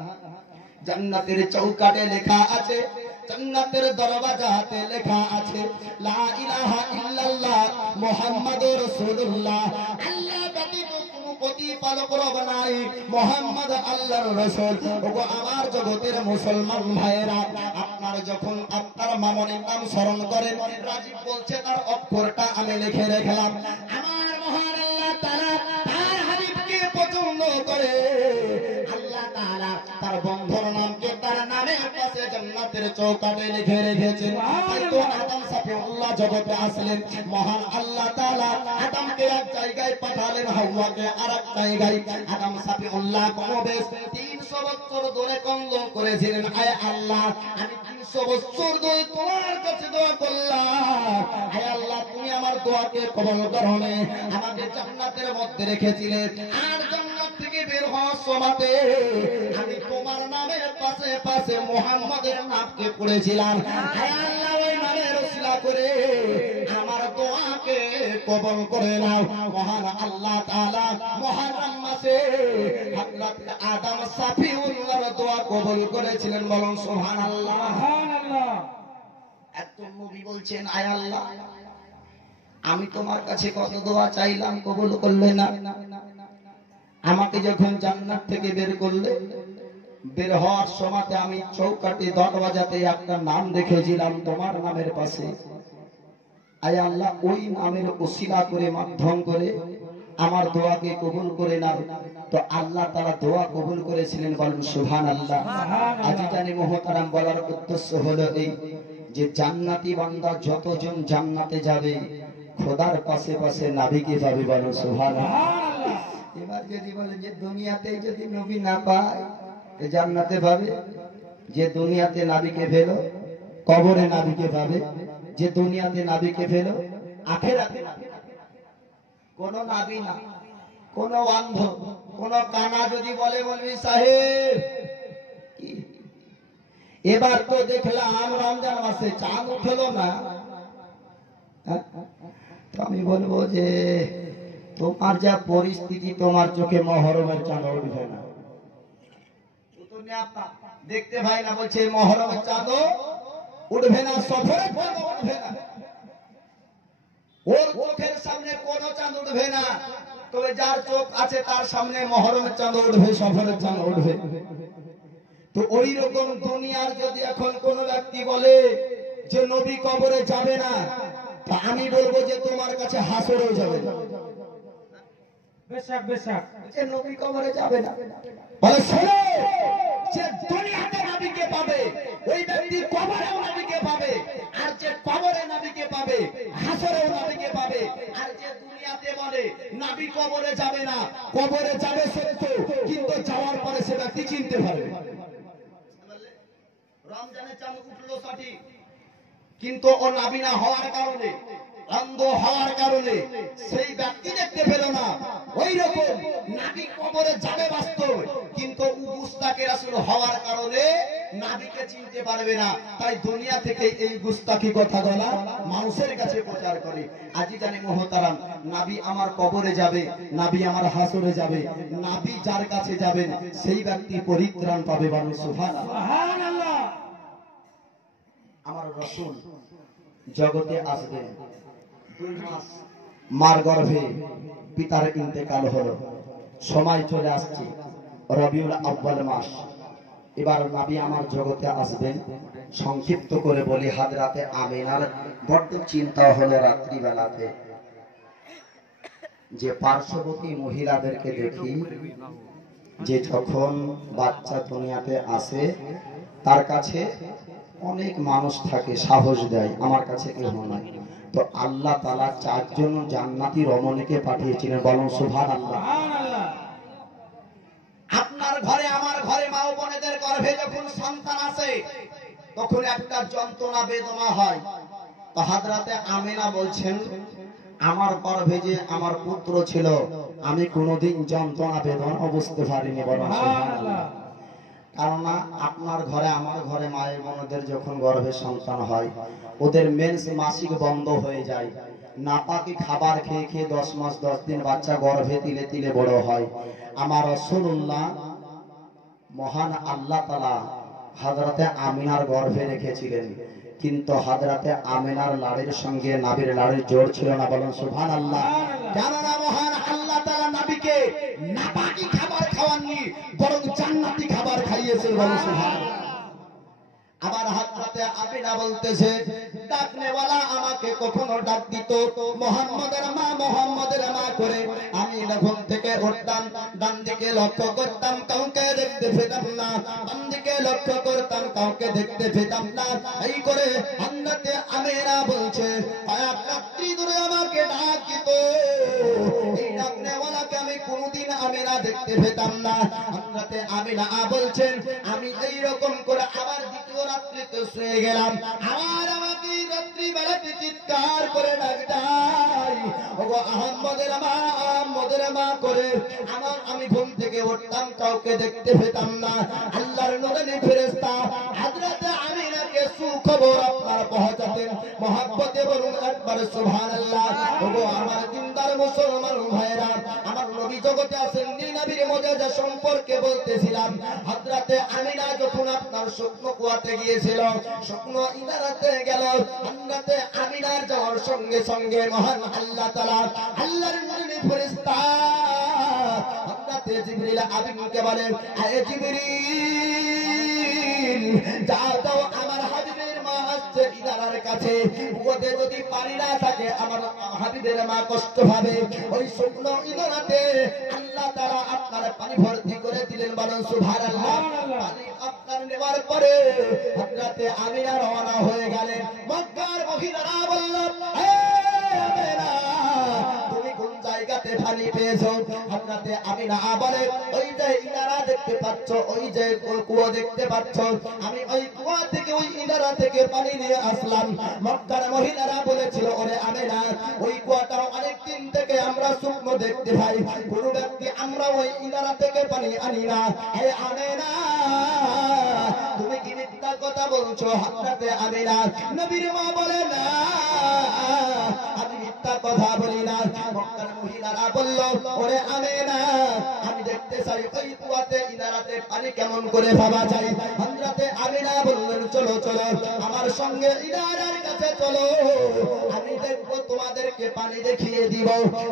জান্নাতের চৌকাঠে লেখা আছে, জান্নাতের দরওয়াজাতে লেখা আছে লা ইলাহা ইল্লাল্লাহ মুহাম্মাদুর রাসূলুল্লাহ। আল্লাহ ব্যতীত কোনো প্রতিপালক রব নাই, মুহাম্মদ আল্লাহর রাসূল। ওগো আমার জগতের মুসলমান ভাইরা, আপনার যখন আপনার মামনির নাম স্মরণ করেন, রাজীব বলছে তার অক্ষরটা আমি লিখে রাখলাম। আমার মহান আল্লাহ তাআলা তার হাবিবকে পছন্দ করে আল্লাহ তাআলা তার বন্ধুর নামকে তার নামের পাশে জান্নাতের চৌকাঠে লিখে রেখেছেন। তাই তো আদম সাফিউল্লাহ জগতে আসলেন, মহান আল্লাহ তাআলা আদমকে এক জায়গায় পাঠালেন, হাওয়াকে আরেক জায়গায়। আদম সাফিউল্লাহ কমবেশ 300 বছর ধরে কন্দন করেছিলেন, আয় আল্লাহ আমি 300 বছর ধরে তোমার কাছে দোয়া করলাম, আয় আল্লাহ তুমি আমার দোয়াকে কবুল করো, আমাকে জান্নাতের মধ্যে রেখেছিলেন, আর জান্নাত থেকে বের হওয়ার সময়তে আমি তোমার নামের পাশে পাশে মুহাম্মাদের নামকে পড়েছিলাম, আয় আল্লাহ ওই নামের ওসিলা করে আমার দোয়াকে কবুল করে নাও। মহান আল্লাহ তাআলা মুহররম মাসে হযরত আদম সাফিউল্লাহর দোয়া কবুল করেছিলেন, বলুন সুবহানাল্লাহ। সুবহানাল্লাহ। একজন নবী বলছেন, আয় আল্লাহ আমি তোমার কাছে কত দোয়া চাইলাম, কবুল করলে না। আমাকে যখন জান্নাত থেকে বের করলে, বের হওয়ার সময়তে আমি চৌকাঠে দরওয়াজাতে একটা নাম দেখেছিলাম তোমার নামের পাশে, আয় আল্লাহ ওই নামের ওসিলা করে মাধ্যম করে আমার দোয়াকে কবুল করে নাও। তো আল্লাহ তাআলা দোয়া কবুল করেছিলেন, বলুন সুবহানাল্লাহ। আজিজানি মুহতারাম, বলার উদ্দেশ্য হলো এই যে জান্নাতি বান্দা যতজন জান্নাতে যাবে খোদার পাশে পাশে নবীকে পাবে, বলুন সুবহানাল্লাহ। এবার যদি বলে যে দুনিয়াতে যদি নবী না পায় জান্নাতে পাবে, যে দুনিয়াতে নবীকে পেলো কবরে নবীকে পাবে, যে দুনিয়াতে নবীকে পেলো আখিরাতে কোন নবী না, কোন অন্ধ, কোন কানা যদি বলে মৌলভী সাহেব এবার তো দেখলাম রমজান মাসে চাঁদ উঠলো না, তো আমি বলবো যে তোমার যা পরিস্থিতি তোমার চোখে মহরমের চাঁদ উঠবে না। দেখতে ভাই না বলছে মহরমের চাঁদ উঠবে না, সফরের চাঁদ উঠবে না, ওর চোখের সামনে কোন চাঁদ উঠবে না। তবে যার চোখ আছে তার সামনে মহরমের চাঁদ উঠবে, সফরের চাঁদ উঠবে। তো ওই রকম দুনিয়ার যদি এখন কোন ব্যক্তি বলে যে নবী কবরে যাবে না, তা আমি বলবো যে তোমার কাছে হাসরেও যাবে না। বেশক বেশক, যে নবী কবরে যাবে না, বলে শোনো যে দুনিয়াতে নবীকে পাবে ওই ব্যক্তি কবরেও নবীকে পাবে, আর যে কবরে নবীকে পাবে হাসরেও নবীকে পাবে। আর যে দুনিয়াতে বলে নবী কবরে যাবে না, কবরে যাবে সত্য, কিন্তু যাওয়ার পরে সে ব্যক্তি চিনতে পারবে। রমজানে চাঁদ উঠলো সঠিক, কিন্তু ও নবী না হওয়ার কারণে, অন্ধ হওয়ার কারণে সেই ব্যক্তি দেখতে পেল না। ওই রকম নবী কবরে যাবে বাস্তব, কিন্তু গুস্তাখি রাসূল হওয়ার কারণে নবীকে চিনতে পারবে না। তাই দুনিয়া থেকে এই গুস্তাখি কথাগুলো মানুষের কাছে প্রচার করে। আজি জানি মুহতারাম, নবী আমার কবরে যাবে, নবী আমার হাসরে যাবে, নবী যার কাছে যাবেন সেই ব্যক্তি পরিত্রাণ পাবে, বলুন সুবহানাল্লাহ। সুবহানাল্লাহ। আমার রাসূল জগতে আসবেন, 2 মাস মার গর্ভে পিতার ইন্তেকাল হলো, সময় চলে আসছে রবিউল আউয়াল মাস, এবার নবী আমার জগতে আসবেন। সংক্ষিপ্ত করে বলি, হাজরাতে আমিনার বড্ড চিন্তা হলো রাত্রিবেলাতে, যে পার্শ্ববর্তী মহিলাদেরকে দেখি যে যখন বাচ্চা দুনিয়াতে আসে তার কাছে অনেক মানুষ থাকে, সাহস দেয়, আমার কাছে কেউ নাই। তো আল্লাহ তাআলা 4 জন জান্নাতি রমণীকে পাঠিয়েছিলেন, বলুন সুবহানাল্লাহ। আপনার ঘরে আমার ঘরে মা ও বোনেদের গর্ভে যখন সন্তান আসে তখন একটা যন্ত্রণা বেদনা হয়। তো হযরতে আমিনা বলছেন, আমার গর্ভে যে আমার পুত্র ছিল আমি কোনোদিন যন্ত্রণা বেদনা বুঝতে পারিনি, বলুন সুবহানাল্লাহ। কারণ আপনার ঘরে আমার ঘরে মায়ের বোনদের যখন গর্ভে সন্তান হয় ওদের মেন্স মাসিক বন্ধ হয়ে যায়, নাপাকি খাবার খেয়ে খেয়ে 10 মাস 10 দিন বাচ্চা গর্ভে তিলে তিলে বড় হয়। আমার রাসূলুল্লাহ মহান আল্লাহ তাআলা হযরতে আমিনার গর্ভে রেখেছিলেন, কিন্তু হযরতে আমিনার লাড়ের সঙ্গে নাবির লাড়ের জোর ছিল না, বলুন সুবহানাল্লাহ। কেননা মহান আল্লাহ তাআলা নবীকে নাপাকি খাবার খাওয়াননি, বরং জান্নাতি খাবার খাইয়েছেন, বলুন সুবহানাল্লাহ। আবার হযরতে আমিনা বলতেছে, ডাকনেওয়ালা আমাকে কখনো ডাক দিত মুহাম্মাদের মা করে, আমি যখন থেকে উঠতাম ডান দিকে লক্ষ্য করতাম কাউকে দেখতে পেতাম না, বাম দিকে লক্ষ্য করতাম কাউকে দেখতে পেতাম না। এই করে হযরতে আমিনা বলছে কয়েক রাত্রি ধরে আমাকে ডাক দিত, এই ডাকনেওয়ালাকে আমি কোনদিন আমিনা দেখতে পেতাম না। হযরতে আমিনা বলছেন, আমি এই রকম করে আবার দ্বিতীয় রাত্রিতে শুয়ে গেলাম, আবার আমাকে রাত্রি বেলাতে চিৎকার করে ডাক দেয়, ওগো আহমদের মা করে। আমি ঘুম থেকে উঠতাম কাউকে দেখতে পেতাম না। আল্লাহর নূরানী ফেরেশতা হযরতে আমিনাকে সুখবর আপনার পৌঁছাতেন, মহব্বতে বলুন একবার সুবহানাল্লাহ। ওগো আমার দিনদার মুসলমান ভাইরা, আমার নবী জগতে আসেন নবীর মুজিজা সম্পর্কে বলতেছিলাম। হযরতে আমিনা যখন আপনার শুকনো কুয়াতে গিয়েছিল, শুকনো ইনারাতে গেল, হযরতে আমিনার যাওয়ার সঙ্গে সঙ্গে মহান আল্লাহ তাআলা আল্লাহর নূরানী ফেরেশতা হযরতে জিবরিল আমিনকে বলেন, হে জিবরিল যাও আমার হাবিবের মা আসছে ইনারার কাছে, ওতে যদি পানি না থাকে আমার হাবিবের মা কষ্ট পাবে। ওই শুকনো ইনারাতে আল্লাহ তাআলা আপনার পানি ভর্তি করে দিলেন, বলেন সুবহানাল্লাহ। পানি আপনার নেওয়ার পরে হযরতে আমিনা রওনা হয়ে গেলেন। মক্কার মহিলারা বলল, হে আমিনা তুমি কোন জায়গাতে পানি পেয়েছো? হযরতে আমিনা বলে, ওই যে ইনারা দেখতে পাচ্ছ, ওই যে কুয়া দেখতে পাচ্ছ, আমি ওই কুয়া থেকে ওই ইনারা থেকে পানি নিয়ে আসলাম। মক্কার মহিলারা বলেছিল, ওরে আমিনা ওই কুয়াটা অনেক দিন থেকে আমরা শুকনো দেখতে পাই, কোন ব্যক্তি আমরা ওই ইনারা থেকে পানি আনি না। হে আমিনা তুমি কি মিথ্যা কথা বলছো? হযরতে আমিনা নবীর মা বলে, না আমি মিথ্যা কথা বলি না। মক্কার মহিলারা বলল, ওরে আমিনা আমি দেখতে চাই ওই কুয়াতে ইনারাতে পানি কেমন করে পাওয়া যায়। হযরতে আমিনা বললেন, চলো চলো আমার সঙ্গে ইনারার কাছে চলো, আমি দেখবো তোমাদেরকে পানি দেখিয়ে দিব।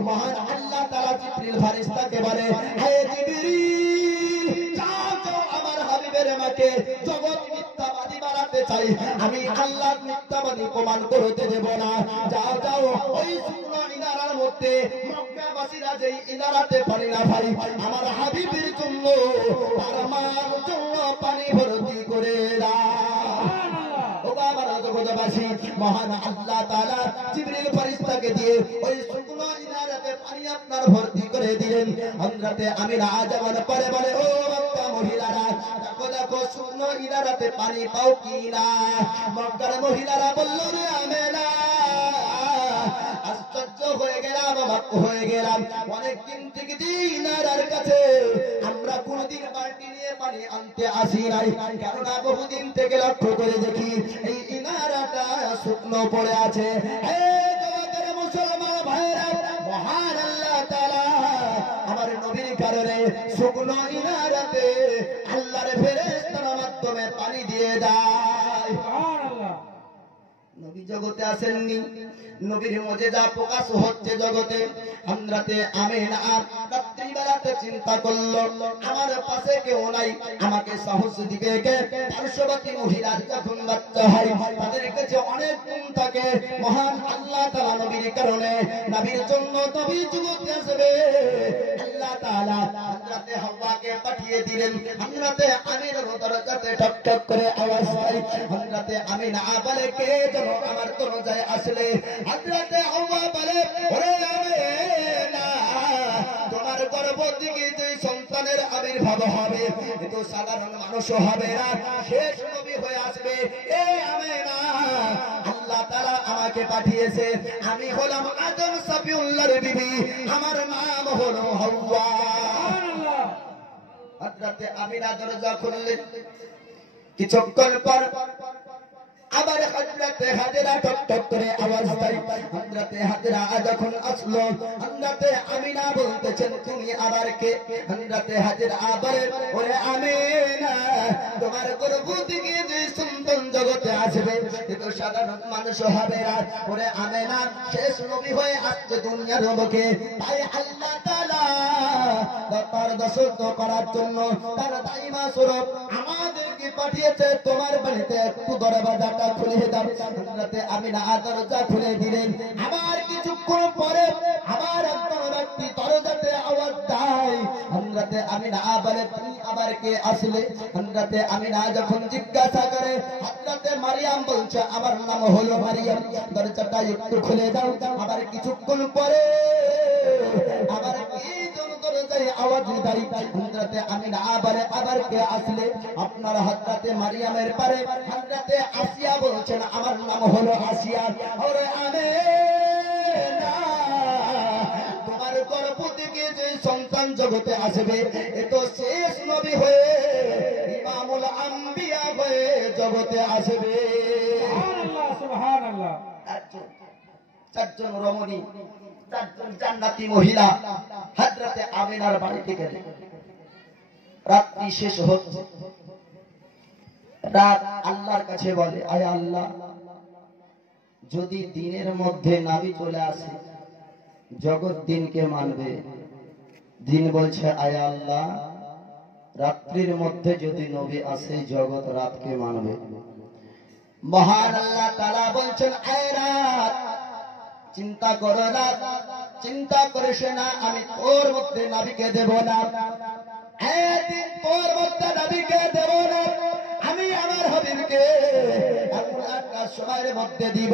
মহান আল্লাহ তাআলা জিবরিল ফেরেশতাকে বলে, হে জিবরিল যাও আমার হাবিবের মাকে জগৎ মিথ্যাবাদী বানাতে চাই, আমি আল্লাহ মিথ্যাবাদী প্রমাণ করতে দেব না। যাও যাও ওই শুকনো ইনারার মধ্যে মক্কাবাসীরা যেই ইনারাতে পানি না পাই, আমার হাবিবের জন্য তার মার জন্য পানি ভর্তি করে দাও। ও বাবা জগৎবাসী, মহান আল্লাহ তাআলা জিবরিল ফেরেশতাকে দিয়ে ওই শুকনো ইনারাতে পানি আপনার ভর্তি করে দিলেন। হযরতে আমিনা যাওয়ার পরে বলে, ও মক্কা মহিলারা দেখো দেখো শুকনো ইনারাতে পানি পাও কি না? মক্কার মহিলারা বলল, রে আমিনা আশ্চর্য হয়ে গেলাম, অবাক হয়ে গেলাম, অনেকদিন থেকে ইনারার কাছে আমরা কোনদিন বালতি নিয়ে পানি আনতে আসি নাই, কেননা বহুদিন থেকে লক্ষ্য করে দেখি এই ইনারাটা শুকনো পড়ে আছে। হে জগতের মুসলমান ভাইরা, মহান আল্লাহ তাআলা আমার নবীর কারণে শুকনো ইনারাতে আল্লাহর ফেরেশতার মাধ্যমে পানি দিয়ে দেয়। নবী জগতে আসেননি, নবীর মুজিজা প্রকাশ হচ্ছে জগতে। হযরতে আমিনা রাত্রিবেলাতে চিন্তা করলো আমার পাশে কেউ নাই, আমাকে সাহস দিবে কে? পার্শ্ববর্তী মহিলার যখন বাচ্চা হয় তাদের কাছে অনেক গুণ থাকে। মহান আল্লাহ তাআলা নবীর কারণে, নবীর জন্য নবী জগতে আসবে, আল্লাহ তাআলা হযরতে হাওয়াকে পাঠিয়ে দিলেন। হযরতে আমিনার দরজাতে ঠক ঠক করে আওয়াজ হয়। হযরতে আমিনা বলে কে যেন আমার দরজায় আসলে। হযরতে হাওয়া বলে ওরে আমিনা, তোমার গর্ভ থেকে যে সন্তানের আবির্ভাব হবে এ তো সাধারণ মানুষ হবে না, শেষ নবী হয়ে আসবে। এ আমিনা, আল্লাহ তাআলা আমাকে পাঠিয়েছে, আমি হলাম আদম সফিউল্লাহর বিবি, আমার নাম হলো হাওয়া। সুবহানাল্লাহ। হযরতে আমিনা দরজা খুললেন। কিছুক্ষণ পর আবার হযরতে হাজেরা টক টক করে আওয়াজ দেয়। হযরতে হাজেরা যখন আসলো, হযরতে আমিনা বলতেছেন তুমি আবার কে? হযরতে হাজেরা বলে ওরে আমিনা, তোমার গর্ভ থেকে যে সন্তান জগতে আসবে এ তো সাধারণ মানুষ হবে না। ওরে আমিনা, শেষ নবী হয়ে আসছে দুনিয়ার বুকে, তাই আল্লাহ তাআলা তার দাসত্ব করার জন্য তার দাইমা স্বরূপ আমাদেরকে পাঠিয়েছে। তোমার বাড়িতে একটু দরজাটা খুলে দাও। হযরতে আমিনা দরজা খুলে দিলেন। আবার কিছুক্ষণ পরে আবার একজন ব্যক্তি দরজাতে আওয়াজ দেয়। হযরতে আমিনা বলে তুমি আবার কে আসলে? হযরতে আমিনা যখন জিজ্ঞাসা করে, হযরতে মারিয়াম বলছে আমার নাম হলো মারিয়াম, দরজাটা একটু খুলে দাও। আবার কিছুক্ষণ পরে আবার কি দরজায় আওয়াজ দেয়। হযরতে আমিনা বলে আবার কে আসলে? আপনার হযরতে মারিয়ামের পরে হযরতে আসিয়া বলছেন আমার নাম হলো আসিয়া। ওরে আমিনা, তোমার গর্ভ থেকে যে সন্তান জগতে আসবে এ তো শেষ নবী হয়ে ইমামুল আম্বিয়া হয়ে জগতে আসবে। সুবহানাল্লাহ, সুবহানাল্লাহ। চারজন রমণী, চারজন জান্নাতি মহিলা হযরতে আমিনার বাড়িতে গেলেন। রাত্রি শেষ হচ্ছে, রাত আল্লাহর কাছে বলে আয় আল্লাহ, যদি দিনের মধ্যে নবী চলে আসে জগৎ দিনকে মানবে। দিন বলছে আয় আল্লাহ, রাত্রির মধ্যে যদি নবী আসে জগৎ রাতকে মানবে। মহান আল্লাহ তাআলা বলছেন আয় রাত, চিন্তা করো না, চিন্তা করিস না, আমি তোর মধ্যে নবীকে দেব না। দিন তোর মধ্যে নবীকে দেব না, আমি আমার হাবিবকে এমন একটা সময়ের মধ্যে দিব,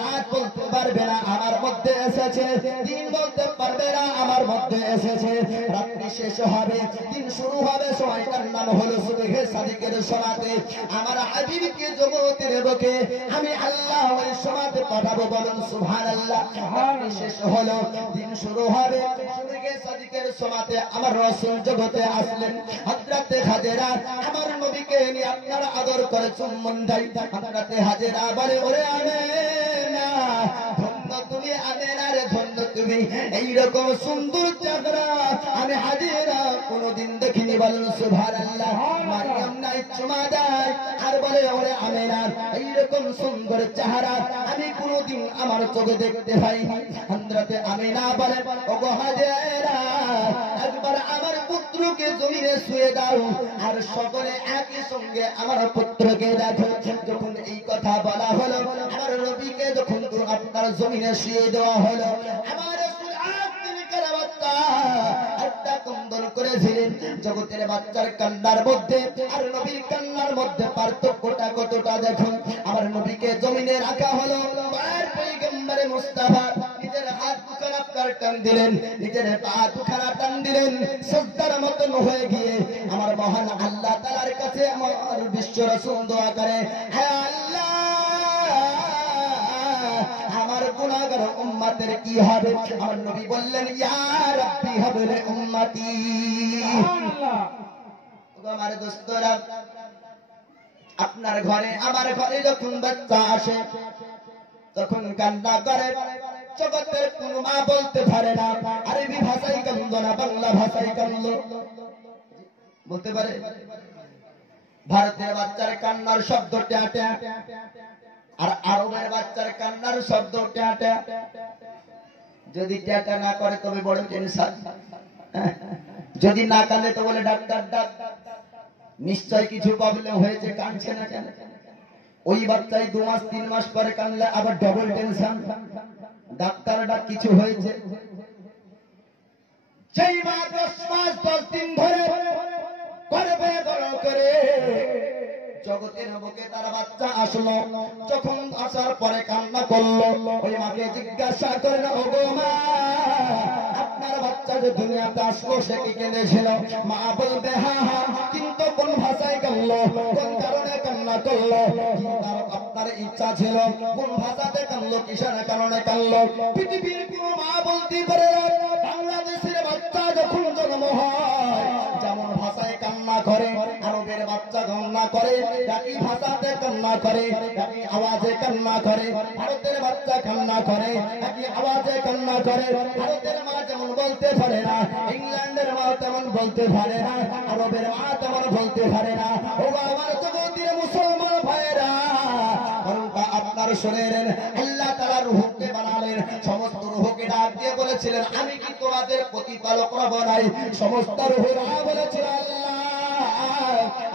রাত বলতে পারবে না আমার মধ্যে এসেছে, দিন বলতে পারবে না আমার মধ্যে এসেছে। রাত্রি শেষ হবে, দিন শুরু হবে, সময়টার নাম হলো সুবহে সাদিকের সমাতে। আমার হাবিবকে জগতের বুকে আমি আল্লাহ ওই সমাতে পাঠাবো, বলুন সুবহানাল্লাহ। রাত্রি শেষ হলো, দিন শুরু হবে, সুবহে সাদিকের সমাতে আমার রাসূল জগতে আসলেন। হযরতে হাজেরা আমার নবীকে নিয়ে আপনার আদর করে চুম্বন দেয়। হযরতে হাজেরা বলে ওরে আমিনা, ধন্য তুমি আমিনা রে, ধন্য তুমি, এইরকম সুন্দর চেহারা আমি হাজেরা কোনদিন দেখিনি, বলুন সুবহানাল্লাহ। মারিয়াম নাই চুমা দেয় আর বলে ওরে আমিনা, এইরকম সুন্দর চেহারা আমি কোনদিন আমার চোখে দেখতে পাইনি। হযরতে আমিনা বলে ওগো হাজেরা, একবার আমার পুত্রকে জমিনে শুয়ে দাও আর সকলে একই সঙ্গে আমার পুত্রকে দেখো। যখন এই কথা বলা হলো, আমার নবীকে যখন আপনার জমিনে শুয়ে দেওয়া হলো, আমার রাসূল আত্মিকের বাচ্চা একটা কন্দন করেছিলেন। জগতের বাচ্চার কান্নার মধ্যে আর নবীর কান্নার মধ্যে পার্থক্যটা কতটা দেখুন। আমার নবীকে জমিনে রাখা হলো, আর পয়গম্বরে মুস্তাফা নিজের হাত দুখানা আপনার টান দিলেন, নিজের পা দুখানা টান দিলেন, সিজদার মতন হয়ে গিয়ে আমার মহান আল্লাহ তাআলার কাছে আমার বিশ্ব রাসূল দোয়া করে, হে আল্লাহ, আমার গুনাহগার উম্মতের কি হবে? আমার নবী বললেন ইয়া রাব্বি হাবলি উম্মতি। সুবহানাল্লাহ। আমার দোস্তরা, আপনার ঘরে আমার ঘরে যখন বাচ্চা আসে তখন কান্না করে, জগতের কোন মা বলতে পারে না আরবি ভাষায় কান্দো না, বাংলা ভাষায় কান্দো বলতে পারে। ভারতের বাচ্চার কান্নার শব্দ ট্যাঁ ট্যাঁ, আর আরবের বাচ্চার কান্নার শব্দ ট্যাটা। যদি ট্যাটা না করে তবে বড় টেনশন, যদি না কাঁদে তো বলে ডাক্তার ডাক, নিশ্চয় কিছু প্রবলেম হয়েছে, কাঁদছে না কেন? ওই বাচ্চাই 2 মাস 3 মাস পরে কাঁদলে আবার ডবল টেনশন, ডাক্তার ডাক, কিছু হয়েছে। সেই মা 10 মাস 10 দিন ধরে গর্ভে গর্ভ করে জগতের বুকে তার বাচ্চা আসলো, যখন আসার পরে কান্না করলো, ওই মাকে জিজ্ঞাসা করেন, ও গো মা, আপনার বাচ্চা যে দুনিয়াতে আসলো সে কি কেঁদেছিল? মা বলবে হ্যাঁ হ্যাঁ, কিন্তু কোন ভাষায় কান্নলো, কোন কারণে কান্না করলো, আপনার ইচ্ছা ছিল, কোন ভাষাতে কান্নলো, কিসের কারণে কান্নলো? পৃথিবীর কোন মা বলতে পারে বাংলাদেশের বাচ্চা যখন জন্ম হয় যেমন ভাষায় কান্না করে, আরবের বাচ্চা কান্না করে একই ভাষাতে কান্না করে, একই আওয়াজে কান্না করে। ভারতের বাচ্চা কান্না করে একই আওয়াজে কান্না করে। ভারতের মা যেমন বলতে পারে না, ইংল্যান্ডের মা তেমন বলতে পারে না, আরবের মা তেমন বলতে পারে না। ও আমার জগতের মুসলমান ভাইরা, কারণটা আপনার শোনেন, আল্লাহ তাআলা রূহকে বানালেন, সমস্ত রূহকে ডাক দিয়ে বলেছিলেন, আমি কি তোমাদের প্রতিপালক রব নাই? সমস্ত রূহরা বলেছিল, আল্লাহ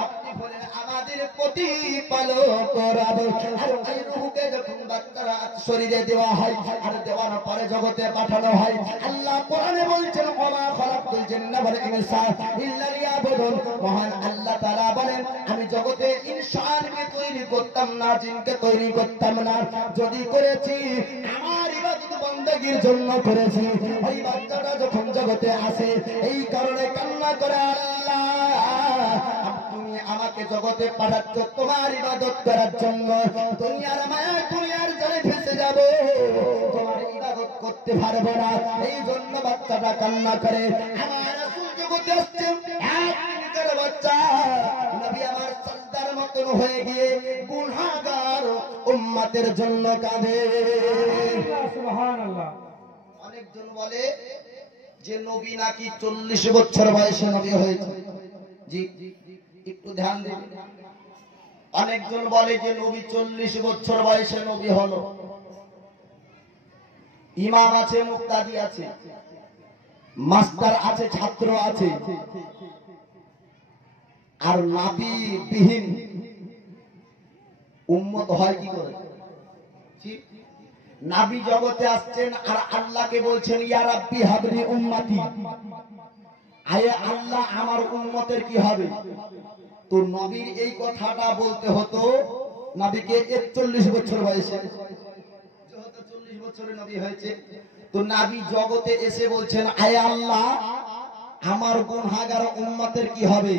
আপনি বলেন আমাদের প্রতিপালক রব। আর এই রূহকে যখন বাচ্চারা শরীরে দেওয়া হয় আর দেওয়ার পরে জগতে পাঠানো হয়, আল্লাহ কোরআনে বলছেন, ওমা খালাকতুল জিন্না ওয়াল ইনসা ইল্লা লিয়াবুদুন। মহান আল্লাহ তাআলা বলেন, আমি জগতে ইনসানকে তৈরি করতাম না, জিনকে তৈরি করতাম না, যদি করেছি আমার ইবাদত বন্দেগীর জন্য করেছি। ওই বাচ্চাটা যখন জগতে আসে এই কারণে কান্না করে, আল্লাহ তুমি আমাকে জগতে পাঠাচ্ছ তোমার ইবাদত করার জন্য, দুনিয়ার মায়া দুনিয়ার জলে ফেসে যাব, তোমার ইবাদত করতে পারবো না, এই জন্য বাচ্চাটা কান্না করে। আমার রাসূল জগতে আসছেন, এক মিনিটের বাচ্চা, নবী আমার সন্তান মতন হয়ে গিয়ে গুনাহগার উম্মতের জন্য কাঁদে। সুবহানাল্লাহ। অনেকজন বলে যে নবী নাকি 40 বছর বয়সে নবী হয়েছে। জি, একটু ধ্যান দিন। অনেকজন বলে যে নবী 40 বছর বয়সে নবী হলো। ইমাম আছে, মুক্তাদি আছে, মাস্টার আছে, ছাত্র আছে, আর নাবি বিহীন উম্মত হয় কি করে? নাবি জগতে আসছেন আর আল্লাহকে বলছেন, ইয়া রাব্বি হাবলি উম্মতি, আয়ে আল্লাহ আমার উম্মতের কি হবে? তো নবীর এই কথাটা বলতে হতো নবীকে 41 বছর বয়সে, যেহেতু 40 বছরে নবী হয়েছে, তো নবী জগতে এসে বলছেন, আয়ে আল্লাহ আমার গুনাহগার উম্মতের কি হবে?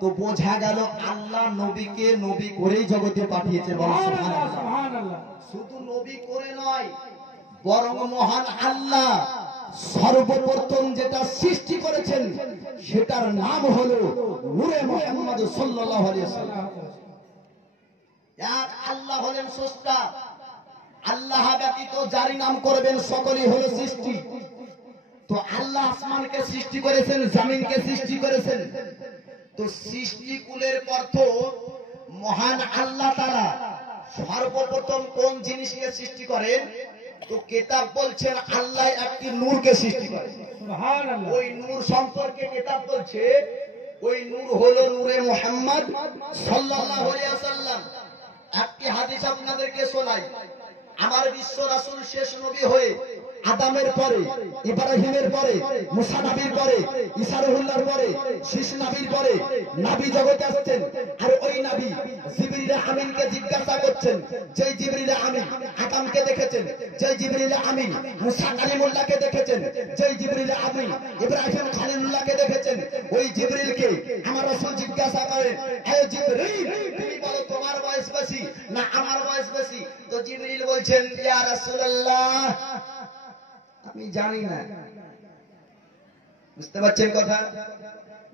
তো বোঝা গেল আল্লাহ নবীকে নবী করেই জগতে পাঠিয়েছে। সুবহানাল্লাহ। শুধু নবী করে নয়, বরং মহান আল্লাহ সর্বপ্রথম যেটা সৃষ্টি করেছেন সেটার নাম হলো নূরে মুহাম্মদ সাল্লাল্লাহু আলাইহি ওয়াসাল্লাম। এক আল্লাহ হলেন স্রষ্টা, আল্লাহ ব্যতীত যারই নাম করবেন সকলই হলো সৃষ্টি। তো আল্লাহ আসমানকে সৃষ্টি করেছেন, জমিনকে সৃষ্টি করেছেন। তো সৃষ্টিকুলের প্রথম মহান আল্লাহ তাআলা সর্বপ্রথম কোন জিনিসকে সৃষ্টি করেন? তো কিতাব বলছেন আল্লাহ একটি নূরকে সৃষ্টি করেন। সুবহানাল্লাহ। ওই নূর সম্পর্কে কিতাব বলছে ওই নূর হলো নূরে মুহাম্মদ সাল্লাল্লাহু আলাইহি ওয়াসাল্লাম। একটি হাদিস আপনাদেরকে শোনাই। আমার বিশ্ব রাসূল শেষ নবী হয়ে আদমের পরে, ইব্রাহিমের পরে, মুসা নবীর পরে, ঈসা রুহুল্লাহর পরে, শীষ নবীর পরে নবী জগতে আসছেন। আর ওই নবী জিবরিল আমিনকে জিজ্ঞাসা করছেন, যেই জিবরিল আমিন আদমকে দেখেছেন, যেই জিবরিল আমিন মুসা কালিমুল্লাহকে দেখেছেন, যেই জিবরিল আমিন ইব্রাহিম খলিলুল্লাহকে দেখেছেন, ওই জিবরিলকে আমার রাসূল জিজ্ঞাসা করেন, হে জিবরিল তুমি বলো তোমার বয়স বেশি না আমার বয়স বেশি? তো জিবরিল বলছেন, ইয়া রাসূলুল্লাহ আমি জানি না। বুঝতে পারছেন কথা?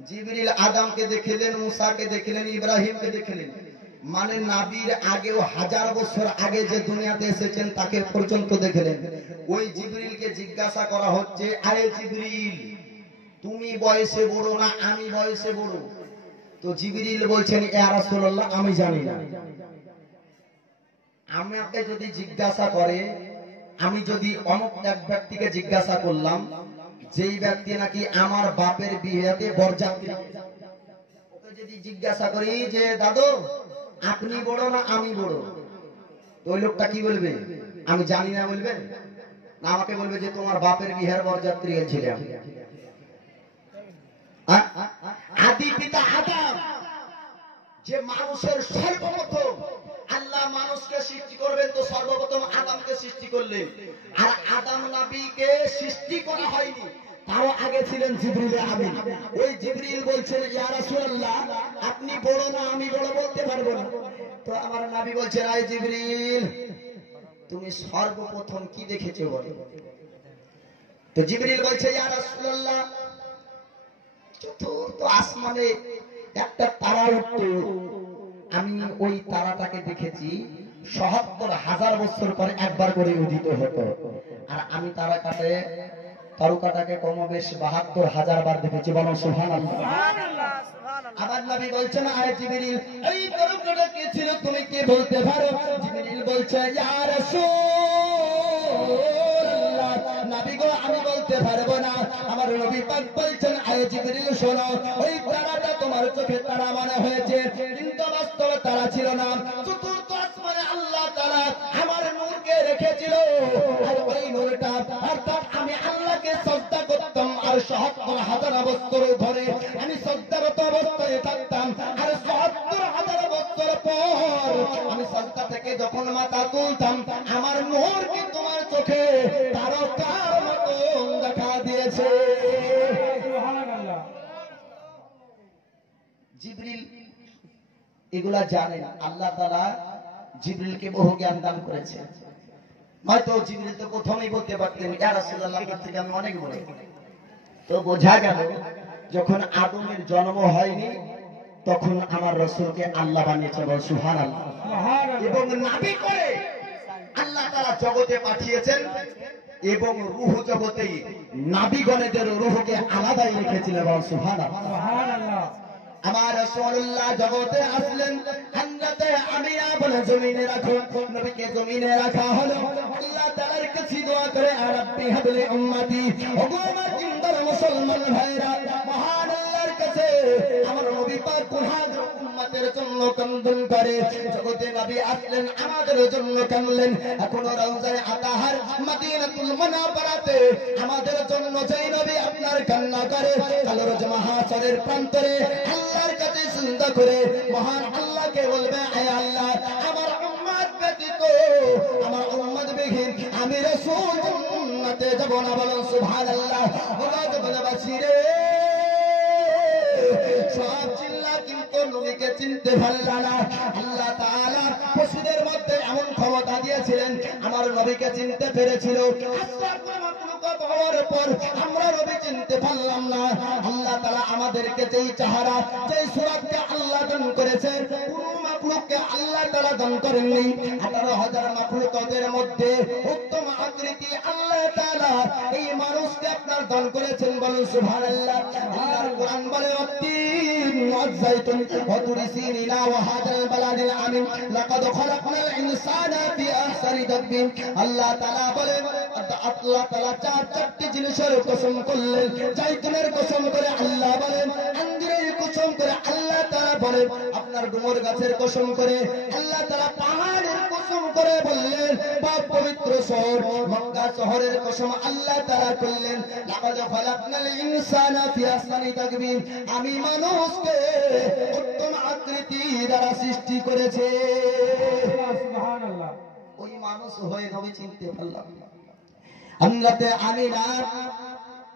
জিবরিল আদমকে দেখলেন, মুসাকে দেখলেন, ইব্রাহিমকে দেখলেন, মানে নবীর আগেও 1000 বছর আগে যে দুনিয়াতে এসেছেন তাকে পর্যন্ত দেখলেন। ওই জিবরিলকে জিজ্ঞাসা করা হচ্ছে, আরে জিবরিল তুমি বয়সে বড় না আমি বয়সে বড়? তো জিবরিল বলছেন, ইয়া রাসূলুল্লাহ আমি জানি না। আমাকে যদি জিজ্ঞাসা করে, আমি যদি অমুক এক ব্যক্তিকে জিজ্ঞাসা করলাম, যেই ব্যক্তি নাকি আমার বাপের বিয়েতে বরযাত্রী, ওকে যদি জিজ্ঞাসা করি যে দাদু আপনি বড় না আমি বড়, তো ওই লোকটা কি বলবে? আমি জানি না বলবে না, আমাকে বলবে যে তোমার বাপের বিয়ের বরযাত্রী ছিলাম। আদি পিতা আদম, যে মানুষের সর্বপ্রথম আল্লাহ মানুষকে সৃষ্টি করবেন, তো সর্বপ্রথম আদমকে সৃষ্টি করলেন। আর আদম নবীকে সৃষ্টি করা হয়নি, তারও আগে ছিলেন জিবরিল আমিন। ওই জিবরিল বলছেন ইয়া রাসূলুল্লাহ আপনি বড় না আমি বড় বলতে পারবো না। তো আমার নবী বলছেন আয় জিবরিল তুমি সর্বপ্রথম কি দেখেছো বলো? তো জিবরিল বলছে ইয়া রাসূলুল্লাহ চতুর্থ আসমানে একটা তারা উঠতো, আমি ওই তারাটাকে দেখেছি ৭৭,০০০ বছর পরে একবার করে উদিত হতো। আর আমি তারকাটাকে কমবেশ ৭২,০০০ বার দেখেছি। বলুন সুবহানাল্লাহ। আবার নবী বলছেন আয় জিবরিল এই তারকাটা কে ছিল তুমি কে বলতে পারো? জিবরিল বলছে ইয়া রাসূলুল্লাহ নবী গো আমি বলতে পারবো না। আমার নবী পাক বলছেন আয় জিবরিল শোনো, ওই তারাটা তোমার চোখে তারা মনে হয়েছে, কিন্তু বাস্তবে তারা ছিল না। চতুর্থ আসমানে আল্লাহ তাআলা আমার নূরকে রেখেছিল, আর ওই নূরটা অর্থাৎ আমি আল্লাহকে সাজদা করতাম, আর ৭৭,০০০ বছর ধরে আমি সাজদারত অবস্থায় থাকতাম। আর ৭৭,০০০ বছর পর আমি সাজদা থেকে যখন মাথা তুলতাম, আমার নূরকে তোমার চোখে তারকার মতো দেখা দিয়েছে। জিবরিল এগুলা জানেন, আল্লাহ তাআলা জিবরিলকে বহু জ্ঞান দান করেছে। হয়তো জিবরিল তো প্রথমেই বলতে পারতেন ইয়া রাসূলুল্লাহ আপনার থেকে আমি অনেক বড়। তো বোঝা গেল যখন আদমের জন্ম হয়নি তখন আমার রাসূলকে আল্লাহ বানিয়েছে। বল সুবহানাল্লাহ। এবং নবী করে আল্লাহ তাআলা জগতে পাঠিয়েছেন, এবং রূহ জগতেই নবীগণের রূহকে আলাদাই রেখেছিলেন। বল সুবহানাল্লাহ। আমার রাসূলুল্লাহ জগতে আসলেন, হযরতে আমিনা বলে জমিনে রাখো, নবীকে জমিনে রাখা হলো। আল্লাহ তাআলার কাছে দোয়া করে রাব্বি হাবলি উম্মতি, ওগো আমার জিন্দার মুসলমান ভাইরা, মহান আল্লাহর কাছে আমার নবী পাক কুরআন উম্মতের জন্য কান্দন করে। জগতে নবী আসলেন আমাদের জন্য কাঁদলেন। এখনো রওজায়ে আতাহার মদিনাতুল মুনাওয়ারাতে আমাদের জন্য যেই নবী আপনার কান্না করে, কাল রোজ মহাশরের প্রান্তরে আল্লাহর কাছে চিন্তা করে মহান আল্লাহকে বলবে হে আল্লাহ আমার উম্মত ব্যতীত আমার উম্মত বিহীন আমি রাসূল জান্নাতে যাব না। বলুন সুবহানাল্লাহ। ওগো জগৎবাসী রে, সব চিল্লা কিন্তু নবীকে চিনতে পারলা না। আল্লাহ তাআলা পশুদের মধ্যে এমন ক্ষমতা দিয়েছিলেন, আমার নবীকে চিনতে পেরেছিল। আমরা নবী চিনতে পারলাম না। আল্লাহ তাআলা আমাদেরকে যেই চেহারা যেই সুরাতকে আল্লাহ দান করেছেন, কোন মাখলুককে আল্লাহ তাআলা দান করেননি। 18,000 মাখলুকাতের মধ্যে উত্তম আকৃতি আল্লাহ তাআলা এই মানুষকে আপনার দান করেছেন। বলুন সুবহানাল্লাহ। আল্লাহর কোরআন বলে অতীন ওয়াজাইতুন ওয়াতুরিসিনা ওয়া হাদাল বালাদিল আমিন লাকাদ খলাকনাল ইনসানা ফি আহসানি তাকবীর। আল্লাহ তাআলা বলে আল্লাহ তাআলা চারটি জিনিসের কসম করলেন। জাইতুনের কসম করে আল্লাহ বলেন, আঙ্গুরের কসম করে আল্লাহ তাআলা বলেন, আপনার ডুমুর গাছের কসম করে আল্লাহ তাআলা পাহাড়ের কসম করে বললেন, পাক পবিত্র শহর মক্কা শহরের কসম আল্লাহ তাআলা করলেন। লাকাদ খালাকনাল ইনসানা ফি আহসানি তাকবীর, আমি মানুষকে উত্তম আকৃতি দ্বারা সৃষ্টি করেছে। সুবহানাল্লাহ। ওই মানুষ হয়ে নবী চিনতে পারলাম না। হযরতে আমিনা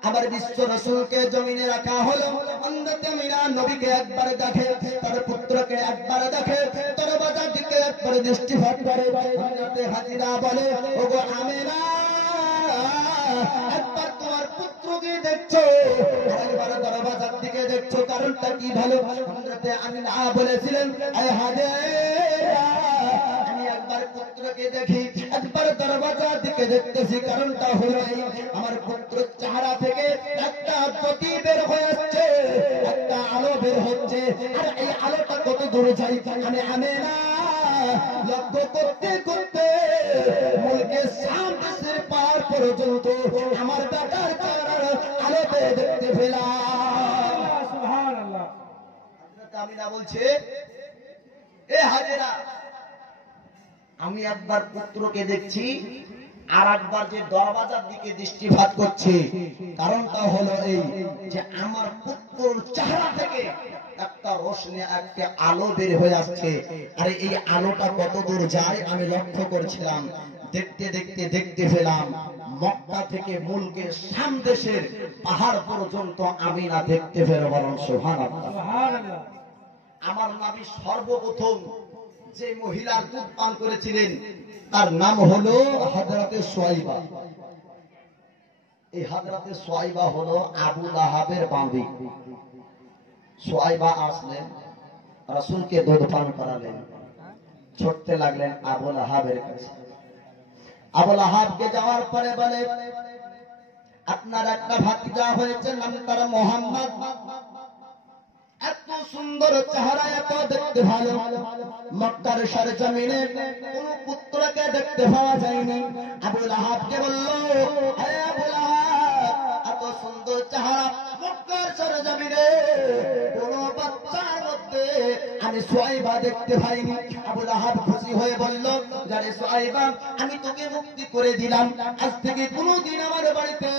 আবার বিশ্ব রাসূলকে জমিনে রাখা হলো। হযরতে আমিনা নবীকে একবার দেখে, তার পুত্রকে একবার দেখে, তার বাজার দিকে একবার দৃষ্টিপাত করে। হযরতে হাজিরা বলে ওগো আমিনা একবার তোমার পুত্রকে দেখছো, একবার দরবাজার দিকে দেখছো, কারণটা কি ভালো? হযরতে আমিনা বলেছিলেন আয় হাজিরা আমি একবার পুত্রকে দেখি, একবার দরবাজার দিকে দেখতেছি, কারণটা হলো আমার পুত্রের চেহারা থেকে একটা জ্যোতি বের হচ্ছে, একটা আলো বের হচ্ছে। আর এই আলোটা কত দূর যায় আমি আমিনা লক্ষ্য করতে করতে মুলকে শাম দেশের পার পর্যন্ত আমার বেটার চেহারার আলোতে দেখতে পেলাম। সুবহানাল্লাহ। হযরত আমিনা বলছে, এ হাজেরা, আমি একবার পুত্রকে দেখছি আর একবার যে দরওয়াজার দিকে দৃষ্টিপাত করছে, কারণটা হলো এই যে আমার পুত্রর চেহারা থেকে একটা রোশনি, একটা আলো বের হয়ে আসছে। আর এই আলোটা কত দূর যায় আমি লক্ষ্য করছিলাম। দেখতে দেখতে দেখতে পেলাম মক্কা থেকে মুলকে শাম দেশের পাহাড় পর্যন্ত আমি না দেখতে পেলাম। বলুন সুবহানাল্লাহ। সুবহানাল্লাহ। আমার নবী সর্বপ্রথম যে মহিলার দুধ পান করেছিলেন তার নাম হলো হযরতে সুয়াইবা। এই হযরতে সুয়াইবা হলো আবু লাহাবের বাঁধি। সুয়াইবা আসলেন, রাসূলকে দুধ পান করালেন, ছুটতে লাগলেন আবু লাহাবের কাছে। আবু লাহাবকে যাওয়ার পরে বলে, আপনার একটা ভাতিজা হয়েছে, নাম তার মোহাম্মদ। এত সুন্দর চেহারা, এত দেখতে ভালো, মক্কার সরজমিনে কোন পুত্রকে দেখতে পাওয়া যায়নি। আবু লাহাবকে বলল, হে আবু লাহাব, এত সুন্দর চেহারা মক্কার সরজমিনে কোন বাচ্চার মধ্যে আমি সুয়াইবা দেখতে পাইনি। আবু লাহাব খুশি হয়ে বলল, জানে সুয়াইবা, আমি তোকে মুক্তি করে দিলাম, আজ থেকে কোনদিন আমার বাড়িতে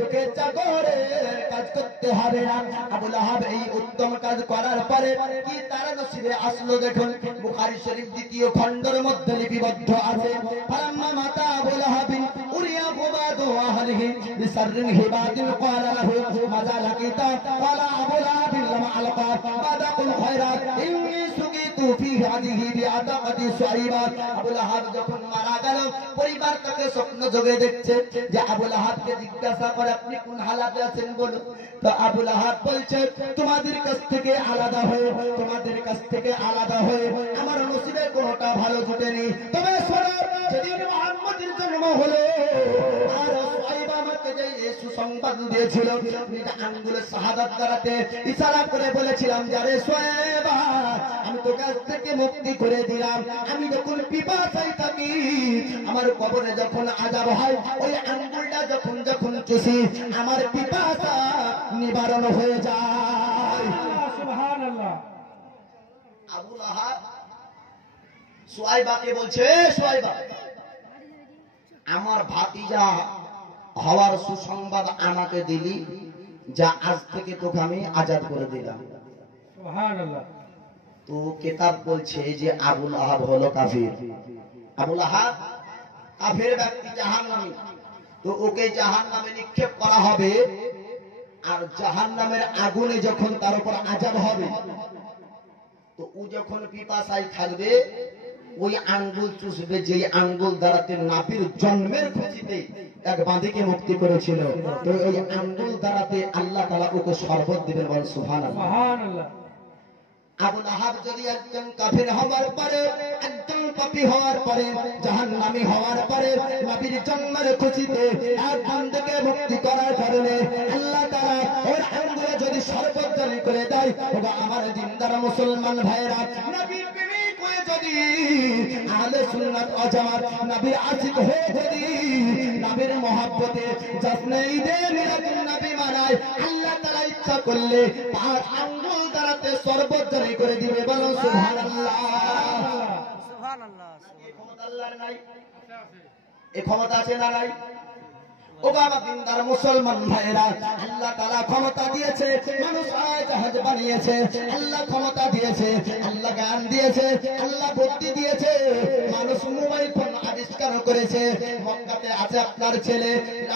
তোকে চাকরের কাজ করতে হবে না। আবু লাহাব এই উত্তম কাজ করার পরে কি তার নসিবে আসলো দেখুন। বুখারী শরীফ দ্বিতীয় খণ্ডের মধ্যে লিপিবদ্ধ আছে, ফালাম্মা মাতা আবু লাহাবিন উরিয়া ফুবাদু আহলিহি বিসাররিন হিবাতিন ক্বালা লাহু মাযা লাকিতা ক্বালা আবু লাহাবিন লামা আলকা বাদাকুল খায়রাত ইন্নী সুকিতু ফি হাদিহি বিআতাকাতি সুয়াইবা। আবু লাহাব যখন মারা গেল, পরিবার তাকে স্বপ্ন যোগে দেখছে যে আবু লাহাবকে জিজ্ঞাসা করে, আপনি কোন হালাতে আছেন বলো। তো আবু লাহাব বলছে, তোমাদের কাছ থেকে আলাদা হয়ে, তোমাদের কাছ থেকে আলাদা হয়ে আমার নসিবে কোনটা ভালো জুটেনি। তবে শোনো, যেদিন মুহাম্মদের জন্ম হলো আর সুয়াইবা আমাকে যে সুসংবাদ দিয়েছিল, নিজ আঙ্গুলে শাহাদাত দ্বারাতে ইশারা করে বলেছিলাম, যারে সুয়াইবা, আমি তোকে আজ থেকে মুক্তি করে দিলাম। আমি যখন পিপাসায় থাকি, আমার কবরে যখন আযাব হয়, ওই আঙ্গুলটা যখন যখন চুষি, আমার পিপাসা নিবারণ হয়ে যায়। সুবহানাল্লাহ। আবু লাহাব সুয়াইবাকে বলছে, সুয়াইবা, আমার ভাতিজা হওয়ার সুসংবাদ আমাকে দিলি, যা আজ থেকে তোকে আমি আজাদ করে দিলাম। সুবহানাল্লাহ। তো কিতাব বলছে যে আবু লাহাব হলো কাফির। আবু লাহাব কাফির ব্যক্তি, জাহান্নামী। তো ওকে জাহান্নামে নিক্ষেপ করা হবে, আর জাহান্নামের আগুনে যখন তার উপর আযাব হবে, তো ও যখন পিপাসায় থাকবে, ওই আঙ্গুল চুষবে, যে আঙ্গুল দ্বারাতে নাবির জন্মের খুশিতে এক বাঁধিকে মুক্তি করেছিল। তো ওই আঙ্গুল দ্বারাতে আল্লাহ তাআলা ওকে শরবত দিবেন। বল সুবহানাল্লাহ। সুবহানাল্লাহ। আবু লাহাব যদি একজন কাফির হওয়ার পরে, একজন পাপী হওয়ার পরে, জাহান্নামী হওয়ার পরে নবীর জন্মের খুশিতে এক বান্দাকে মুক্তি করার কারণে আল্লাহ তাআলা ওর আঙ্গুলে যদি শরবত জারি করে দেয়, ওগো আমার দিনদার মুসলমান ভাইরা, নবীর প্রেমিক হয়ে যদি আহলে সুন্নাত ওয়াল জামাত, নবীর আশিক হয়ে যদি নবীর মহব্বতে জশ্নে ঈদে মিলাদুন নবী মানায়, আল্লাহ তাআলা ইচ্ছা করলে তার আঙ্গুল দ্বারাতে শরবত জারি করে দিবে। বলো সুবহানাল্লাহ। সুবহানাল্লাহ। এই ক্ষমতা আল্লাহর নাই? এই ক্ষমতা আছে না নাই? ও বাবা দিনদার মুসলমান ভাইরা, আল্লাহ তাআলা ক্ষমতা দিয়েছে, মানুষ জাহাজ বানিয়েছে, আল্লাহ ক্ষমতা দিয়েছে, আল্লাহ জ্ঞান দিয়েছে, আল্লাহ বুদ্ধি দিয়েছে, মানুষ মোবাইল ফোন আবিষ্কার করেছে। মক্কাতে আছে আপনার ছেলে,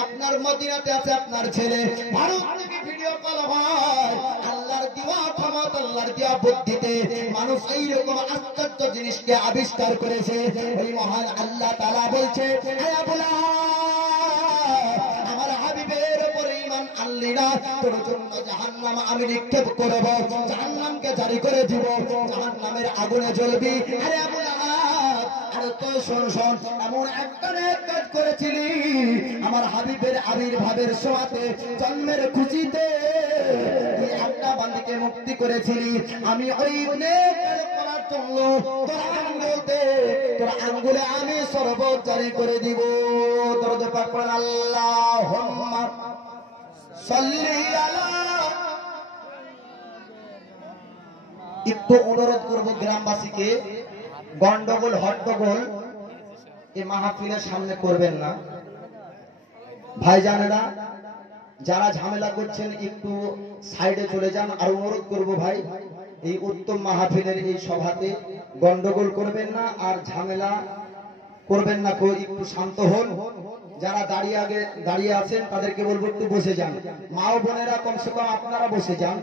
আপনার মদিনাতে আছে আপনার ছেলে, ভারত থেকে ভিডিও কল হয়। আল্লাহর দেওয়া ক্ষমতা, আল্লাহর দেওয়া বুদ্ধিতে মানুষ এইরকম আশ্চর্য জিনিসকে আবিষ্কার করেছে। ওই মহান আল্লাহ তাআলা বলছে, হে আবু আমার হাবিবের উপরে ঈমান আনলি না, তোর জন্য জাহান্নাম আমি নিক্ষেপ করব, জাহান্নামকে জারি করে দিব, জাহান্নামের আগুনে জ্বলবি। আরে আবু লাহাব, আরে তো শোন শোন, এমন একটা কাজ করেছিলি, আমার হাবিবের আবির্ভাবের সোয়াতে, জন্মের খুশিতে তুই একটা বান্দিকে মুক্তি করেছিলি। আমি ওই নেক কাজ করার তুললো তোর আঙ্গুলতে, তোর আঙ্গুলে আমি শরবত জারি করে দিব। দরুদ পাক পড়েন আল্লাহুম্মা সাল্লি আলা। একটু অনুরোধ করব গ্রামবাসীকে, গন্ডগোল হট্টগোল এই মাহফিলের সামনে করবেন না। ভাইজানেরা যারা ঝামেলা করছেন একটু সাইডে চলে যান। আর অনুরোধ করব ভাই, এই উত্তম মাহফিলের এই সভাতে গন্ডগোল করবেন না আর ঝামেলা করবেন না, কেউ একটু শান্ত হন। যারা দাঁড়িয়ে আছেন তাদেরকে বলবো একটু বসে যান। মা ও বোনেরা কমসে কম আপনারা বসে যান।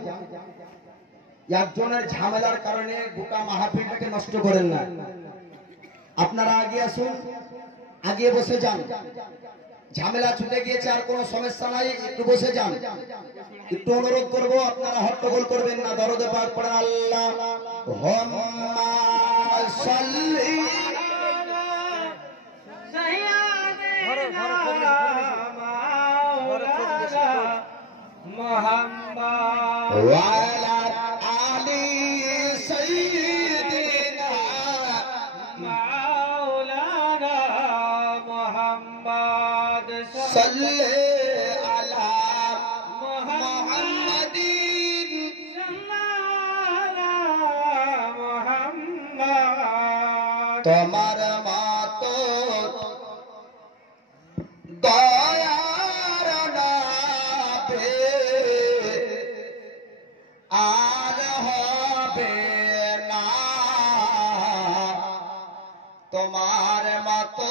একজনের ঝামেলার কারণে গোটা মাহফিলটাকে নষ্ট করেন না। আপনারা আগে আসুন, আগে বসে যান। ঝামেলা ছুটে গিয়েছে, আর কোনো সমস্যা নাই, একটু বসে যান। একটু অনুরোধ করব, আপনারা হট্টগোল করবেন না। দরুদ পাক পড়েন আল্লাহুম্মা সাল্লি ওয়া আলা আলি সাইয়্যিদিনা মাওলানা মুহাম্মদ সাল্লি আলা মুহাম্মাদিন সাল্লাল্লাহু মুহাম্মদ। তোমার মতো দয়ার নাবে আর হবে না, তোমার মতো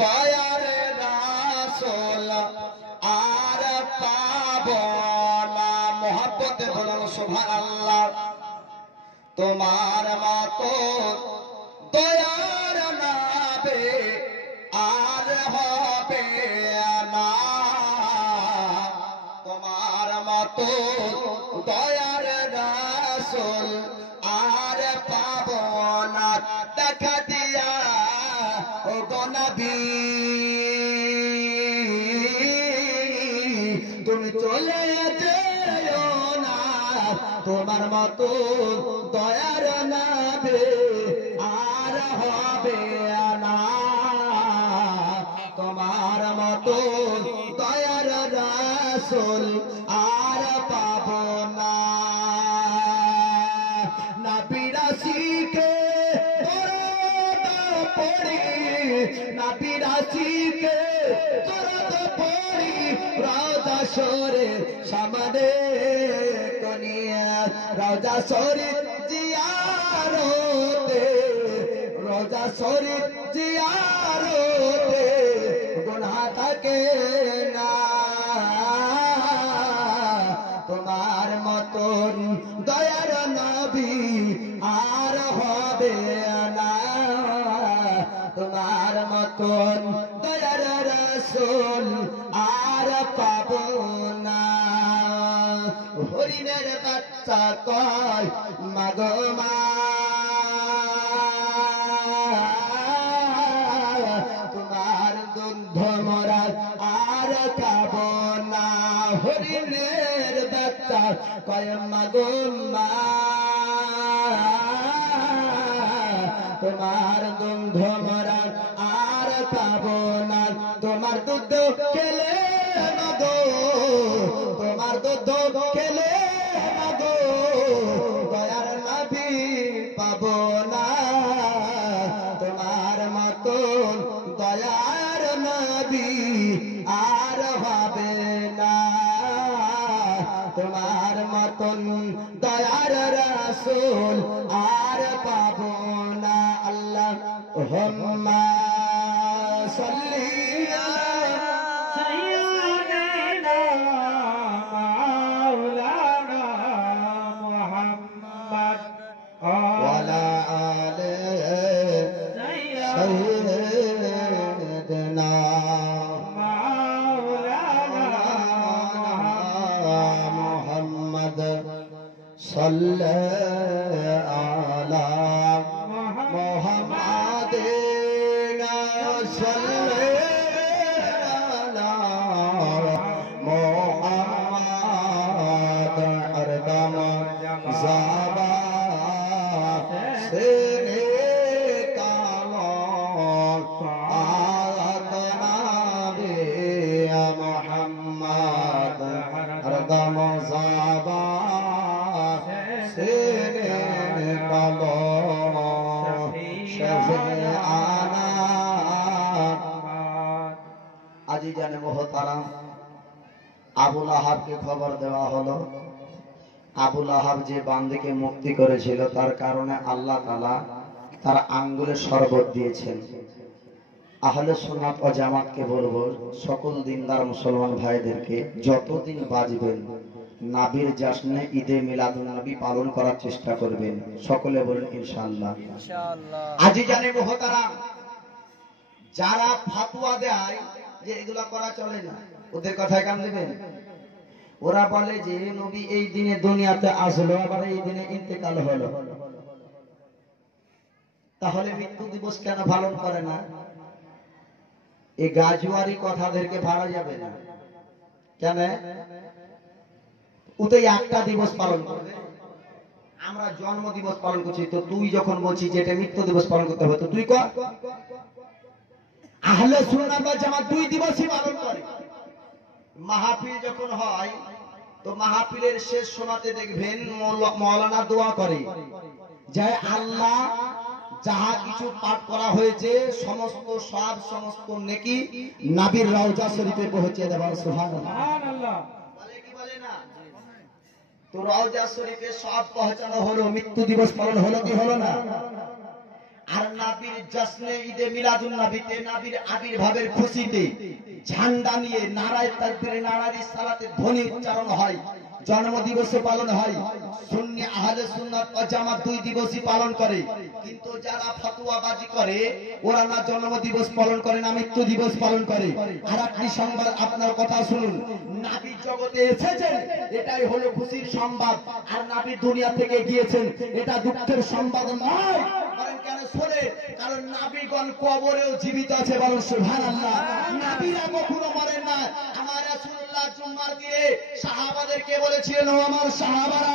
দয়ার রাসূল আর পাব না। মোহাব্বতে বলুন সুবহানাল্লাহ। তোমার মতো দয়ার নাবে আর হবে না, তোমার মতো দয়ার রাসূল আর পাব না। দেখা দিয়া ও গো নবী, তুমি চলে যেও না, তোমার মতো দয়ার নাবে আর হবে না, তোমার মতো দয়ার রাসূল আর পাব না। নবীরা শিখে পড়ি, নবীরা শিখে পড়ি, রওজা শরীফ সামনে কনিয়া, রওজা শরীফ জিয়ারতে, রওজা শরীফ জিয়ারতে গুনাহ থাকে না। তোমার মতন দয়ার নবী আর হবে না, তোমার মতন দয়ার রাসূল আর পাব না। হরিণের বাচ্চা কয় মাগো মা, তোমার দুধ মরা আর খাব না। হরিণের বাচ্চা কয় মাগো মা, তোমার দুধ মরা আর খাব না। তোমার দুধ খেলে মাগো, তোমার দুধ খেলে মাগো দয়ার নবী পাব না, তোমার মতন দয়ার নবী আর হবে না, তোমার মতন দয়ার রাসূল আর পাব না। আল্লাহুম্মা সাল্লি আলা সাইয়্যিদিনা মাওলানা মুহাম্মদ ওয়া আলা আলি সাইয়্যিদিনা মাওলানা মুহাম্মদ সাল্লি আলা মুহাম্মাদিন সাল্লি আলা মুহাম্মাদ। হরদম জাবান কলম জাবা সেনে কলম শফে আনা আজি জানে মোহতারাম আবুল আহাবকে খবর দেওয়া হলো আবুল আহাব যে বান্দিকে মুক্তি করেছিল তার কারণে আল্লাহ তাআলা তার আঙ্গুলে শরবত দিয়েছেন। আহলে সুন্নাত ও জামাতকে বলবো সকল দিনদার মুসলমান ভাইদেরকে যতদিন বাঁচবেন নাবির জাশনে ঈদে মিলাদুন নবী পালন করার চেষ্টা করবেন। সকলে বলেন ইনশাআল্লাহ। আজি জানে মোহতারাম যারা ফাতোয়া দেয় যে এগুলা করা চলে না ওদের কথায় কান দেবেন। ওরা বলে যে নবী এই দিনে দুনিয়াতে আসলো আবার এই দিনে ইন্তেকাল হলো, তাহলে মৃত্যু দিবস কেন পালন করে না? এই গাজওয়ারি কথাদেরকে ভাড়া যাবে না কেন? ওতে একটা দিবস পালন করবে, আমরা জন্ম দিবস পালন করছি, তো তুই যখন বলছিস যে এটা মৃত্যু দিবস পালন করতে হবে তো তুই কর। আহলে সুন্নাত ওয়াল জামাত দুই দিবসই পালন করে। মাহফিল যখন হয় তো মাহফিলের শেষ সময়তে দেখবেন মাওলানা দোয়া করে যে আল্লাহ যাহা কিছু পাঠ করা হয়েছে সমস্ত সওয়াব সমস্ত নেকি নবীর রওজা শরীফে পৌঁছে দেবেন। সুবহানাল্লাহ। বলে কি বলে না? তো রওজা শরীফে সব পৌঁছানো হলো, মৃত্যু দিবস পালন হলো কি হলো না? আর নবীর জশ্নে ঈদে মিলাদুন নবীতে নবীর আবির্ভাবের খুশিতে ঝান্ডা নিয়ে নারায়ে তাকবীর নারায়ে রিসালাতের ধ্বনি উচ্চারণ হয়, জন্মদিবসে পালন হয়। সুন্নি আহলে সুন্নাত ওয়াল জামাত দুই দিবসই পালন করে। কিন্তু যারা ফতোয়াবাজি করে ওরা না জন্মদিবস পালন করে না মৃত্যু দিবস পালন করে। আর একটি সংবাদ আপনার কথা শুনুন, নবী জগতে এসেছেন এটাই হলো খুশির সংবাদ, আর নবী দুনিয়া থেকে গিয়েছেন এটা দুঃখের সংবাদ নয়। কারণ কেন শোনে? কারণ নবীগণ কবরেও জীবিত আছে। বলুন সুবহানাল্লাহ। নবীরা কখনো মরেন না। আমার রাসূলুল্লাহ জুমার দিনে সাহাবাদেরকে বলেছিলেন, ও আমার সাহাবারা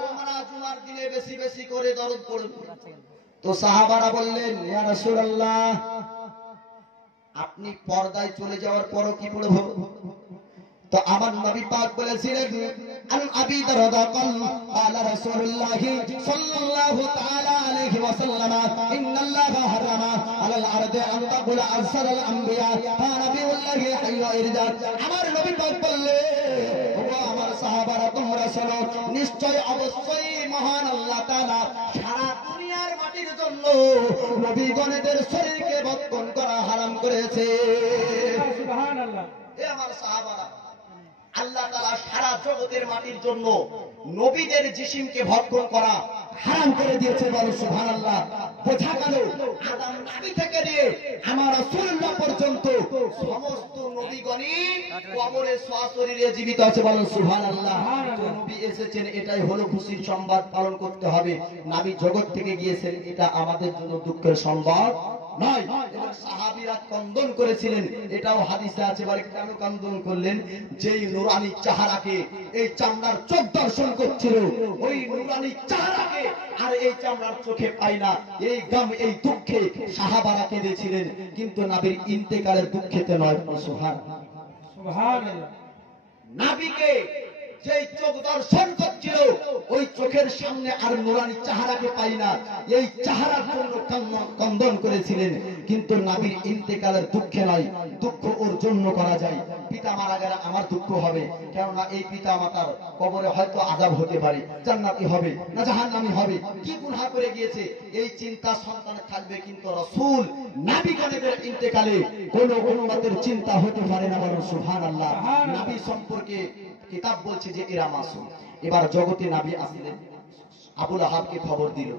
তোমরা জুমার দিনে বেশি বেশি করে দরুদ পড়বে। তো সাহাবারা বললেন, ইয়া রাসূলুল্লাহ আপনি পর্দায় চলে যাওয়ার পরও কি পড়ব? তো আমার নবী পাক বলেছিলেন, আন আবি দারদা ক্বালা রাসূলুল্লাহ সাল্লাল্লাহু তাআলা আলাইহি ওয়াসাল্লাম ইন্নাল্লাহা হারামা আলাল আরদি আন তাকুলা আরসালাল আম্বিয়া ফা নাবিয়ুল্লাহি হাইয়া ইরজাত। আমার নবী পাক বললেন, ও আমার সাহাবারা তোমরা শোনো, নিশ্চয় অবশ্যই মহান আল্লাহ তাআলা সারা দুনিয়ার মাটির জন্য নবীগণের শরীরকে ভক্ষণ করা হারাম করেছে। সুবহানাল্লাহ। এ আমার সাহাবারা, আল্লাহ তাআলা সারা জগতের মাটির জন্য নবীদের জিসিমকে ভক্ষণ করা হারাম করে দিয়েছে। বলো সুবহানাল্লাহ। বোঝা গেল আদম নবী থেকে নিয়ে আমার রাসূলুল্লাহ পর্যন্ত সমস্ত নবীগণই কবরে সশরীরে জীবিত আছে। বলো সুবহানাল্লাহ। নবী এসেছেন এটাই হলো খুশির সংবাদ, পালন করতে হবে। নবী জগৎ থেকে গিয়েছেন এটা আমাদের জন্য দুঃখের সংবাদ নয়। এবং সাহাবীরা কন্দন করেছিলেন, এটাও হাদিসে আছে। বলে কেন কন্দন করলেন? যেই নূরানি চেহারাকে এই চামড়ার চোখ দর্শন করছিল, ওই নূরানি চেহারাকে আর এই চামড়ার চোখে পাই না, এই গম এই দুঃখে সাহাবারা কেঁদেছিলেন। কিন্তু নবীর ইন্তেকালের দুঃখেতে নয়। সুবহানাল্লাহ। সুবহানাল্লাহ। নবীকে যেই চোখ দর্শন করছিল ওই চোখের সামনে আর নূরানি চেহারাকে পাই না, এই চেহারার জন্য কন্দন করেছিলেন। কিন্তু নবীর ইন্তেকালের দুঃখে নয়, দুঃখ ওর জন্য করা যায়। পিতা মারা গেলে আমার দুঃখ হবে, কেননা এই পিতা মাতার কবরে হয়তো আযাব হতে পারে, জান্নাতি হবে না জাহান্নামী হবে, কি গুনাহ করে গিয়েছে এই চিন্তা সন্তানের থাকবে। কিন্তু রাসূল নবীগণের ইন্তেকালে কোনো উম্মতের চিন্তা হতে পারে না। বলুন সুবহানাল্লাহ। নবী সম্পর্কে কিতাব বলছে যে এরা মাসুম। এবার জগতে নবী আসলেন, আবুল আহাবকে খবর দিল।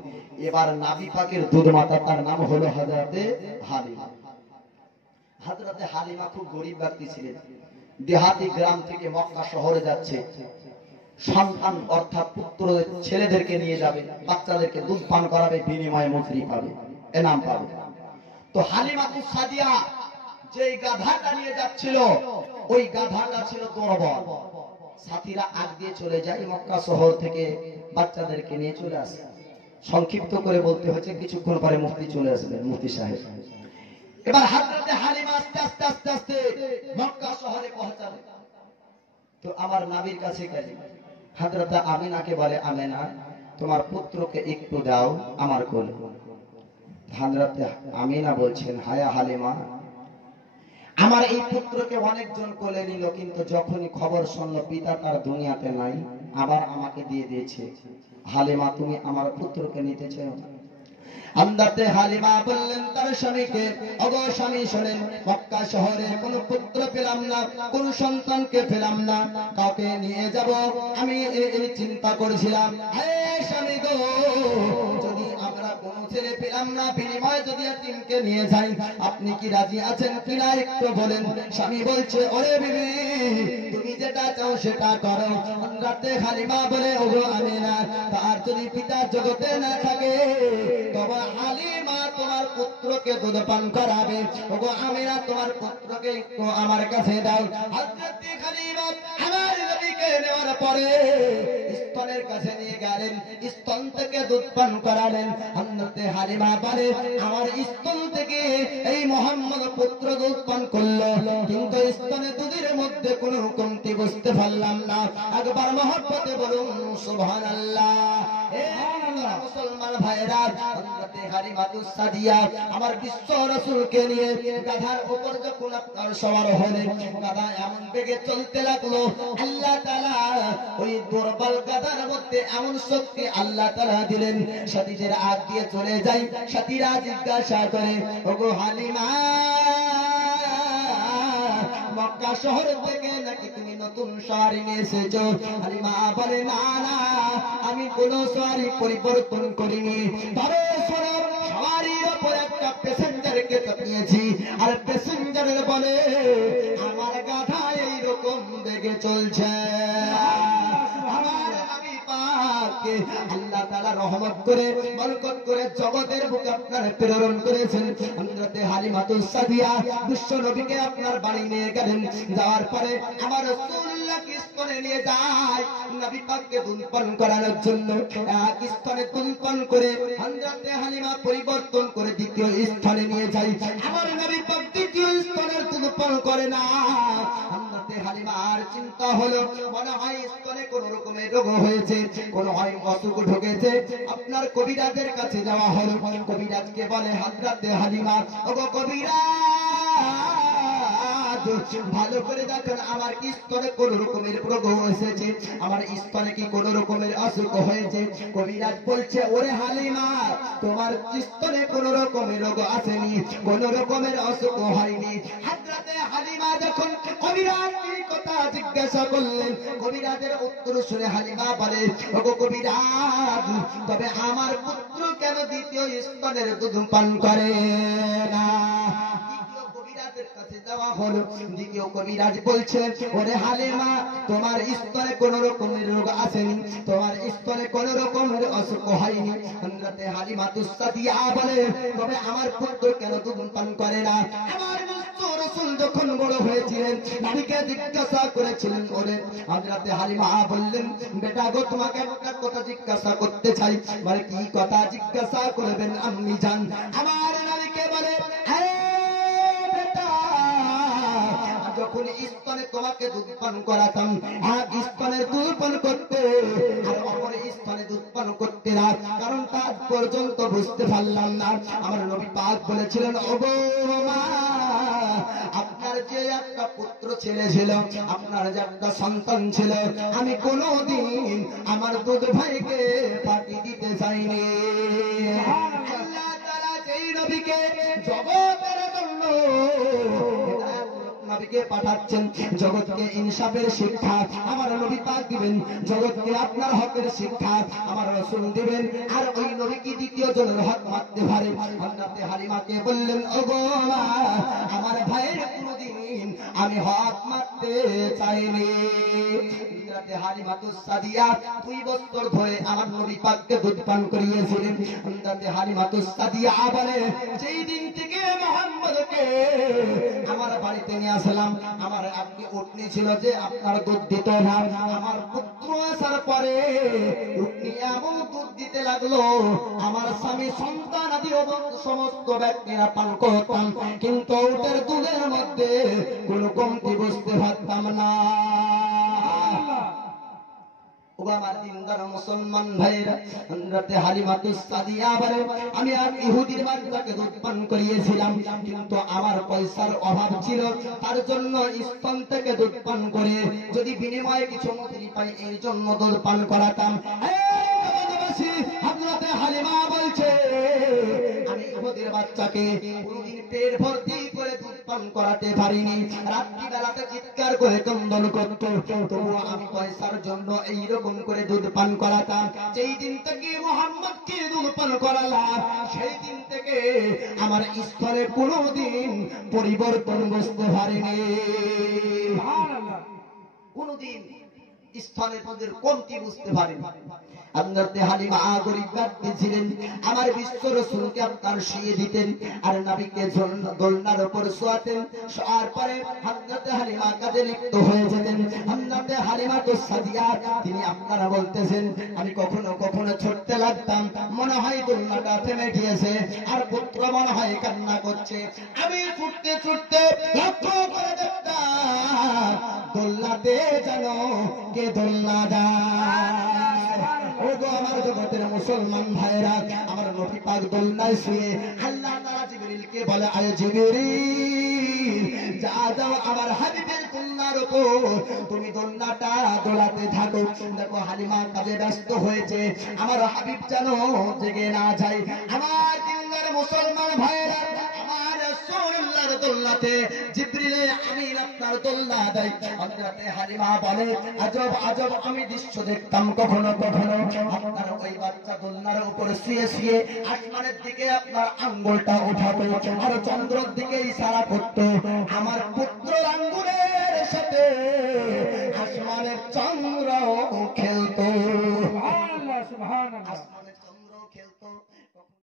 এবার নবী পাকের দুধ মাতা, তার নাম হলো হযরতে হালিমা। হযরতে হালিমা খুব গরীব ব্যক্তি ছিলেন, দেহাতি গ্রাম থেকে মক্কা শহরে যাচ্ছে, সন্তান অর্থাৎ পুত্র ছেলেদেরকে নিয়ে যাবে, বাচ্চাদেরকে দুধ পান করাবে, বিনিময়ে মজুরি পাবে, এনাম পাবে। তো হালিমা সাদিয়া যেই গাধাটা নিয়ে যাচ্ছিল ওই গাধাটা ছিল দুর্বল। সাথীরা আগ দিয়ে চলে যায়, মক্কা শহর থেকে বাচ্চাদেরকে নিয়ে চলে আসে। সংক্ষিপ্ত করে বলতে হচ্ছে, কিছুক্ষণ পরে মুফতি চলে আসবেন, মুফতি সাহেব। এবার হযরতে হালিমা আস্তে আস্তে আস্তে আস্তে মক্কা শহরে পৌঁছালেন। তো আমার নবীর কাছে গেলেন, হযরত আমিনাকে বলে, আমিনা তোমার পুত্রকে একটু দাও আমার কোলে। হযরত আমিনা বলছেন, হায়া হালিমা, আমার এই পুত্রকে অনেকজন কোলে নিল, কিন্তু যখনই খবর শুনল পিতা তার দুনিয়াতে নাই, আবার আমাকে দিয়ে দিয়েছে। হালিমা তুমি আমার পুত্রকে নিতে চাও না? হযরতে হালিমা বললেন তার স্বামীকে, ওগো স্বামী শোনেন, মক্কা শহরে কোনো পুত্র পেলাম না, কোন সন্তানকে পেলাম না, কাউকে নিয়ে যাব আমি এই চিন্তা করেছিলাম। হে স্বামী গো, যদি আমরা কোনো ছেলে পেলাম না, বিনিময়ে যদি এতিমকে নিয়ে যাই, আপনি কি রাজি আছেন কিনা একটু বলেন। স্বামী বলছে, ওরে বিবি তুমি যেটা চাও সেটা করো। হযরতে হালিমা বলে, ওগো আমিনা, তার যদি পিতা জগতে না থাকে তবে হালিমা তোমার পুত্রকে দুধ পান করাবে। ওগো আমিনা তোমার পুত্রকে একটু আমার কাছে দাও। হযরতে হালিমা আমার নবীকে নেওয়ার পরে স্তনের কাছে নিয়ে গেলেন, স্তন থেকে দুধ পান করালেন। হযরতে হালিমা বলে, আমার স্তন থেকে এই মুহাম্মদ পুত্র দুধ পান করলো, কিন্তু স্তনে দুধের মধ্যে কোনো কমতি বুঝতে পারলাম না। একবার মহব্বতে বলুন সুবহানাল্লাহ। মুসলমান ভাইরা, হযরতে হালিমাতুস সাদিয়া আমার বিশ্ব রাসূলকে নিয়ে গাধার উপর যখন আপনার সওয়ার হলেন, গাধা এমন বেগে চলতে লাগলো, আল্লাহ তাআলা ওই দুর্বল গাধার মধ্যে এমন শক্তি আল্লাহ তাআলা দিলেন, সাথীদের আগ দিয়ে চলে যায়। সাথীরা জিজ্ঞাসা করে, ওগো হালিমা, মক্কা শহর থেকে নাকি তুমি নতুন সওয়ারি নিয়ে এসেছো? হালিমা বলে, না না, আমি কোন সওয়ারি পরিবর্তন করিনি, তবে সওয়ারির উপর একটা প্যাসেঞ্জারকে চাপিয়েছি, আর প্যাসেঞ্জারের বলে আমার গাধা এইরকম বেগে চলছে। আমার নবী পাককে আল্লাহ তাআলা রহমত করে বরকত করে জগতের বুকে আপনার প্রেরণ করেছেন। হযরতে হালিমাতুস সাদিয়া বিশ্ব নবীকে আপনার বাড়ি নিয়ে গেলেন, যাওয়ার পরে আমার রাসূলুল্লাহকে স্তনে নিয়ে যায় নবী পাককে দুধ পান করানোর জন্য। এক স্তনে দুধ পান করে হযরতে হালিমা পরিবর্তন করে দ্বিতীয় স্থানে নিয়ে যায়। আমার নবী পাক দ্বিতীয় স্তনের দুধ পান করে না। হযরতে হালিমার চিন্তা হলো, মনে হয় স্তনে কোন রকমের রোগ হয়েছে, কোন হয় অসুখ ঢুকেছে। আপনার কবিরাজের কাছে যাওয়া হলো। কবিরাজকে বলে, হযরতে হালিমা, ওগো কবিরাজ, ভালো করে দেখেন আমার কি স্তনে কোন রকমের রোগ হয়েছে, আমার স্তনে কি কোন রকমের অসুখ হয়েছে। কবিরাজ বলছে, ওরে হালিমা, তোমার স্তনে কোন রকমের রোগ আসেনি, কোন রকমের অসুখ হয়নি। হযরতে হালিমা যখন কবিরাজ এই কথা জিজ্ঞাসা করলেন, কবিরাজের উত্তর শুনে হালিমা বলে, ওগো কবিরাজ, তবে আমার পুত্র কেন দ্বিতীয় স্তনের দুধ পান করে না? কবিরাজের কাছে যাওয়া হলো। দ্বিতীয় কবিরাজ বলছেন, ওরে হালিমা, তোমার স্তনে কোন রকমের রোগ আসেনি, তোমার স্তনে কোন রকমের অসুখ হয়নি। হযরতে হালিমাতুস সাদিয়া বলে, তবে আমার পুত্র কেন দুধ পান করে না? আমার রাসূল যখন বড় হয়েছিলেন নবীকে জিজ্ঞাসা করেছিলেন, ওরে হযরতে হালিমা বললেন, বেটা গো, তোমাকে একটা কথা জিজ্ঞাসা করতে চাই। বলে, কি কথা জিজ্ঞাসা করবেন আম্মি জান? আমার নবীকে বলে, যখন স্তনে তোমাকে দুধ পান করাতাম, এক স্তনের দুধ পান করতে আর অপর স্তনে দুধ পান করতে না, কারণ তার পর্যন্ত বুঝতে পারলাম না। আমার নবী পাক বলেছিলেন, ওগো মা, আপনার যে একটা পুত্র ছেলে ছিল, আপনার যে একটা সন্তান ছিল, আমি কোনদিন আমার দুধ ভাইকে ফাটি দিতে চাইনি। আল্লাহ তাআলা যেই নবীকে জগতের জন্য নবীকে পাঠাচ্ছেন, জগৎকে ইনসাফের শিক্ষা আমার নবী পাক দিবেন, জগৎকে আপনার হকের শিক্ষা আমার রাসূল দিবেন, আর ওই নবী কি দ্বিতীয় জনের হক মারতে পারে? হযরতে হালিমাকে বললেন, ওগো মা, আমার ভাইয়ের কোনদিন আমি হক মারতে চাইনি। হযরতে হালিমাতুস সাদিয়া 2 বছর ধরে আমার নবী পাককে দুধ পান করিয়েছিলেন। হযরতে হালিমাতুস সাদিয়া বলে, সেই দিন থেকে মুহাম্মদকে আমার বাড়িতে নিয়ে আসলাম, আমার আগে উটনি ছিল যে আপনার দুধ দিত না। আমার পুত্র আসার পরে উটনি এমন দুধ দিতে লাগলো, আমার স্বামী সন্তান আদি সমস্ত ব্যক্তিরা পান করতাম, কিন্তু উটের দুধের মধ্যে কোনো কমতি বুঝতে পারতাম না। ও আমার দিনদার মুসলমান ভাইরা, হযরতে হালিমাতুস সাদিয়া বলে আমি আর ইহুদির বাচ্চাকে দুধ পান করিয়েছিলাম, কিন্তু আমার পয়সার অভাব ছিল, তার জন্য স্তন থেকে দুধ পান করে যদি বিনিময়ে কিছু মুদ্রি পাই এই জন্য দুধ পান করাতাম। হযরতে হালিমা বলছে আমি ইহুদির বাচ্চাকে কোনদিন পেট ভর্তি করে দুধ পান করাতে পারিনি, রাত্রি বেলাতে চিৎকার করে কন্দন করত, তবুও আমি পয়সার জন্য এইরকম করে দুধ পান করাতাম। যেই দিন থেকে মুহাম্মদকে দুধ পান করালাম সেই দিন থেকে আমার স্থলে কোনোদিন পরিবর্তন বুঝতে পারিনি। সুবহানাল্লাহ। কোনোদিন স্থলে তাদের কমতি বুঝতে পারেনি। হযরতে হালিমা গরিব ব্যক্তি ছিলেন, আমার বিশ্ব রাসূলকে আপনার শুইয়ে দিতেন আর নবীকে দোলনার উপর শোয়াতেন, শোয়ার পরে হযরতে হালিমা কাজে লিপ্ত হয়ে যেতেন। হযরতে হালিমা তো সাদিয়া তিনি আপনারা বলতেছেন আমি কখনো কখনো ছুটতে লাগতাম, মনে হয় দোলনাটা থেমে গিয়েছে আর পুত্র মনে হয় কান্না করছে, আমি ছুটতে ছুটতে লক্ষ্য করে দেখতাম দোলনাতে যেন কে দোলনা দেয়। ও গো আমার জগতের মুসলমান ভাইরা, আমার নবী পাক দোলনায় শুয়ে আল্লাহ তাআলা জিবরিলকে বলে আয় জিবরিল যা যাও আমার হাবিবের দোলনার উপর তুমি দোলনাটা দোলাতে থাকো। দেখো হালিমা কাজে ব্যস্ত হয়েছে, আমার হাবিব যেন জেগে না যায়। আমার দিনদার মুসলমান ভাইরা, আমার রাসূলুল্লাহর দোলনাতে জিবরিল আমিন আপনার দোলনা দেয়। হযরতে হালিমা বলে আজব আজব আমি দৃশ্য দেখতাম, কখনো কখনো আপনার ওই বাচ্চা দোলনার উপরে শুয়ে শুয়ে আসমানের দিকে আপনার আঙ্গুলটা উঠাতো আর চন্দ্রের দিকে ইশারা করতো। আমার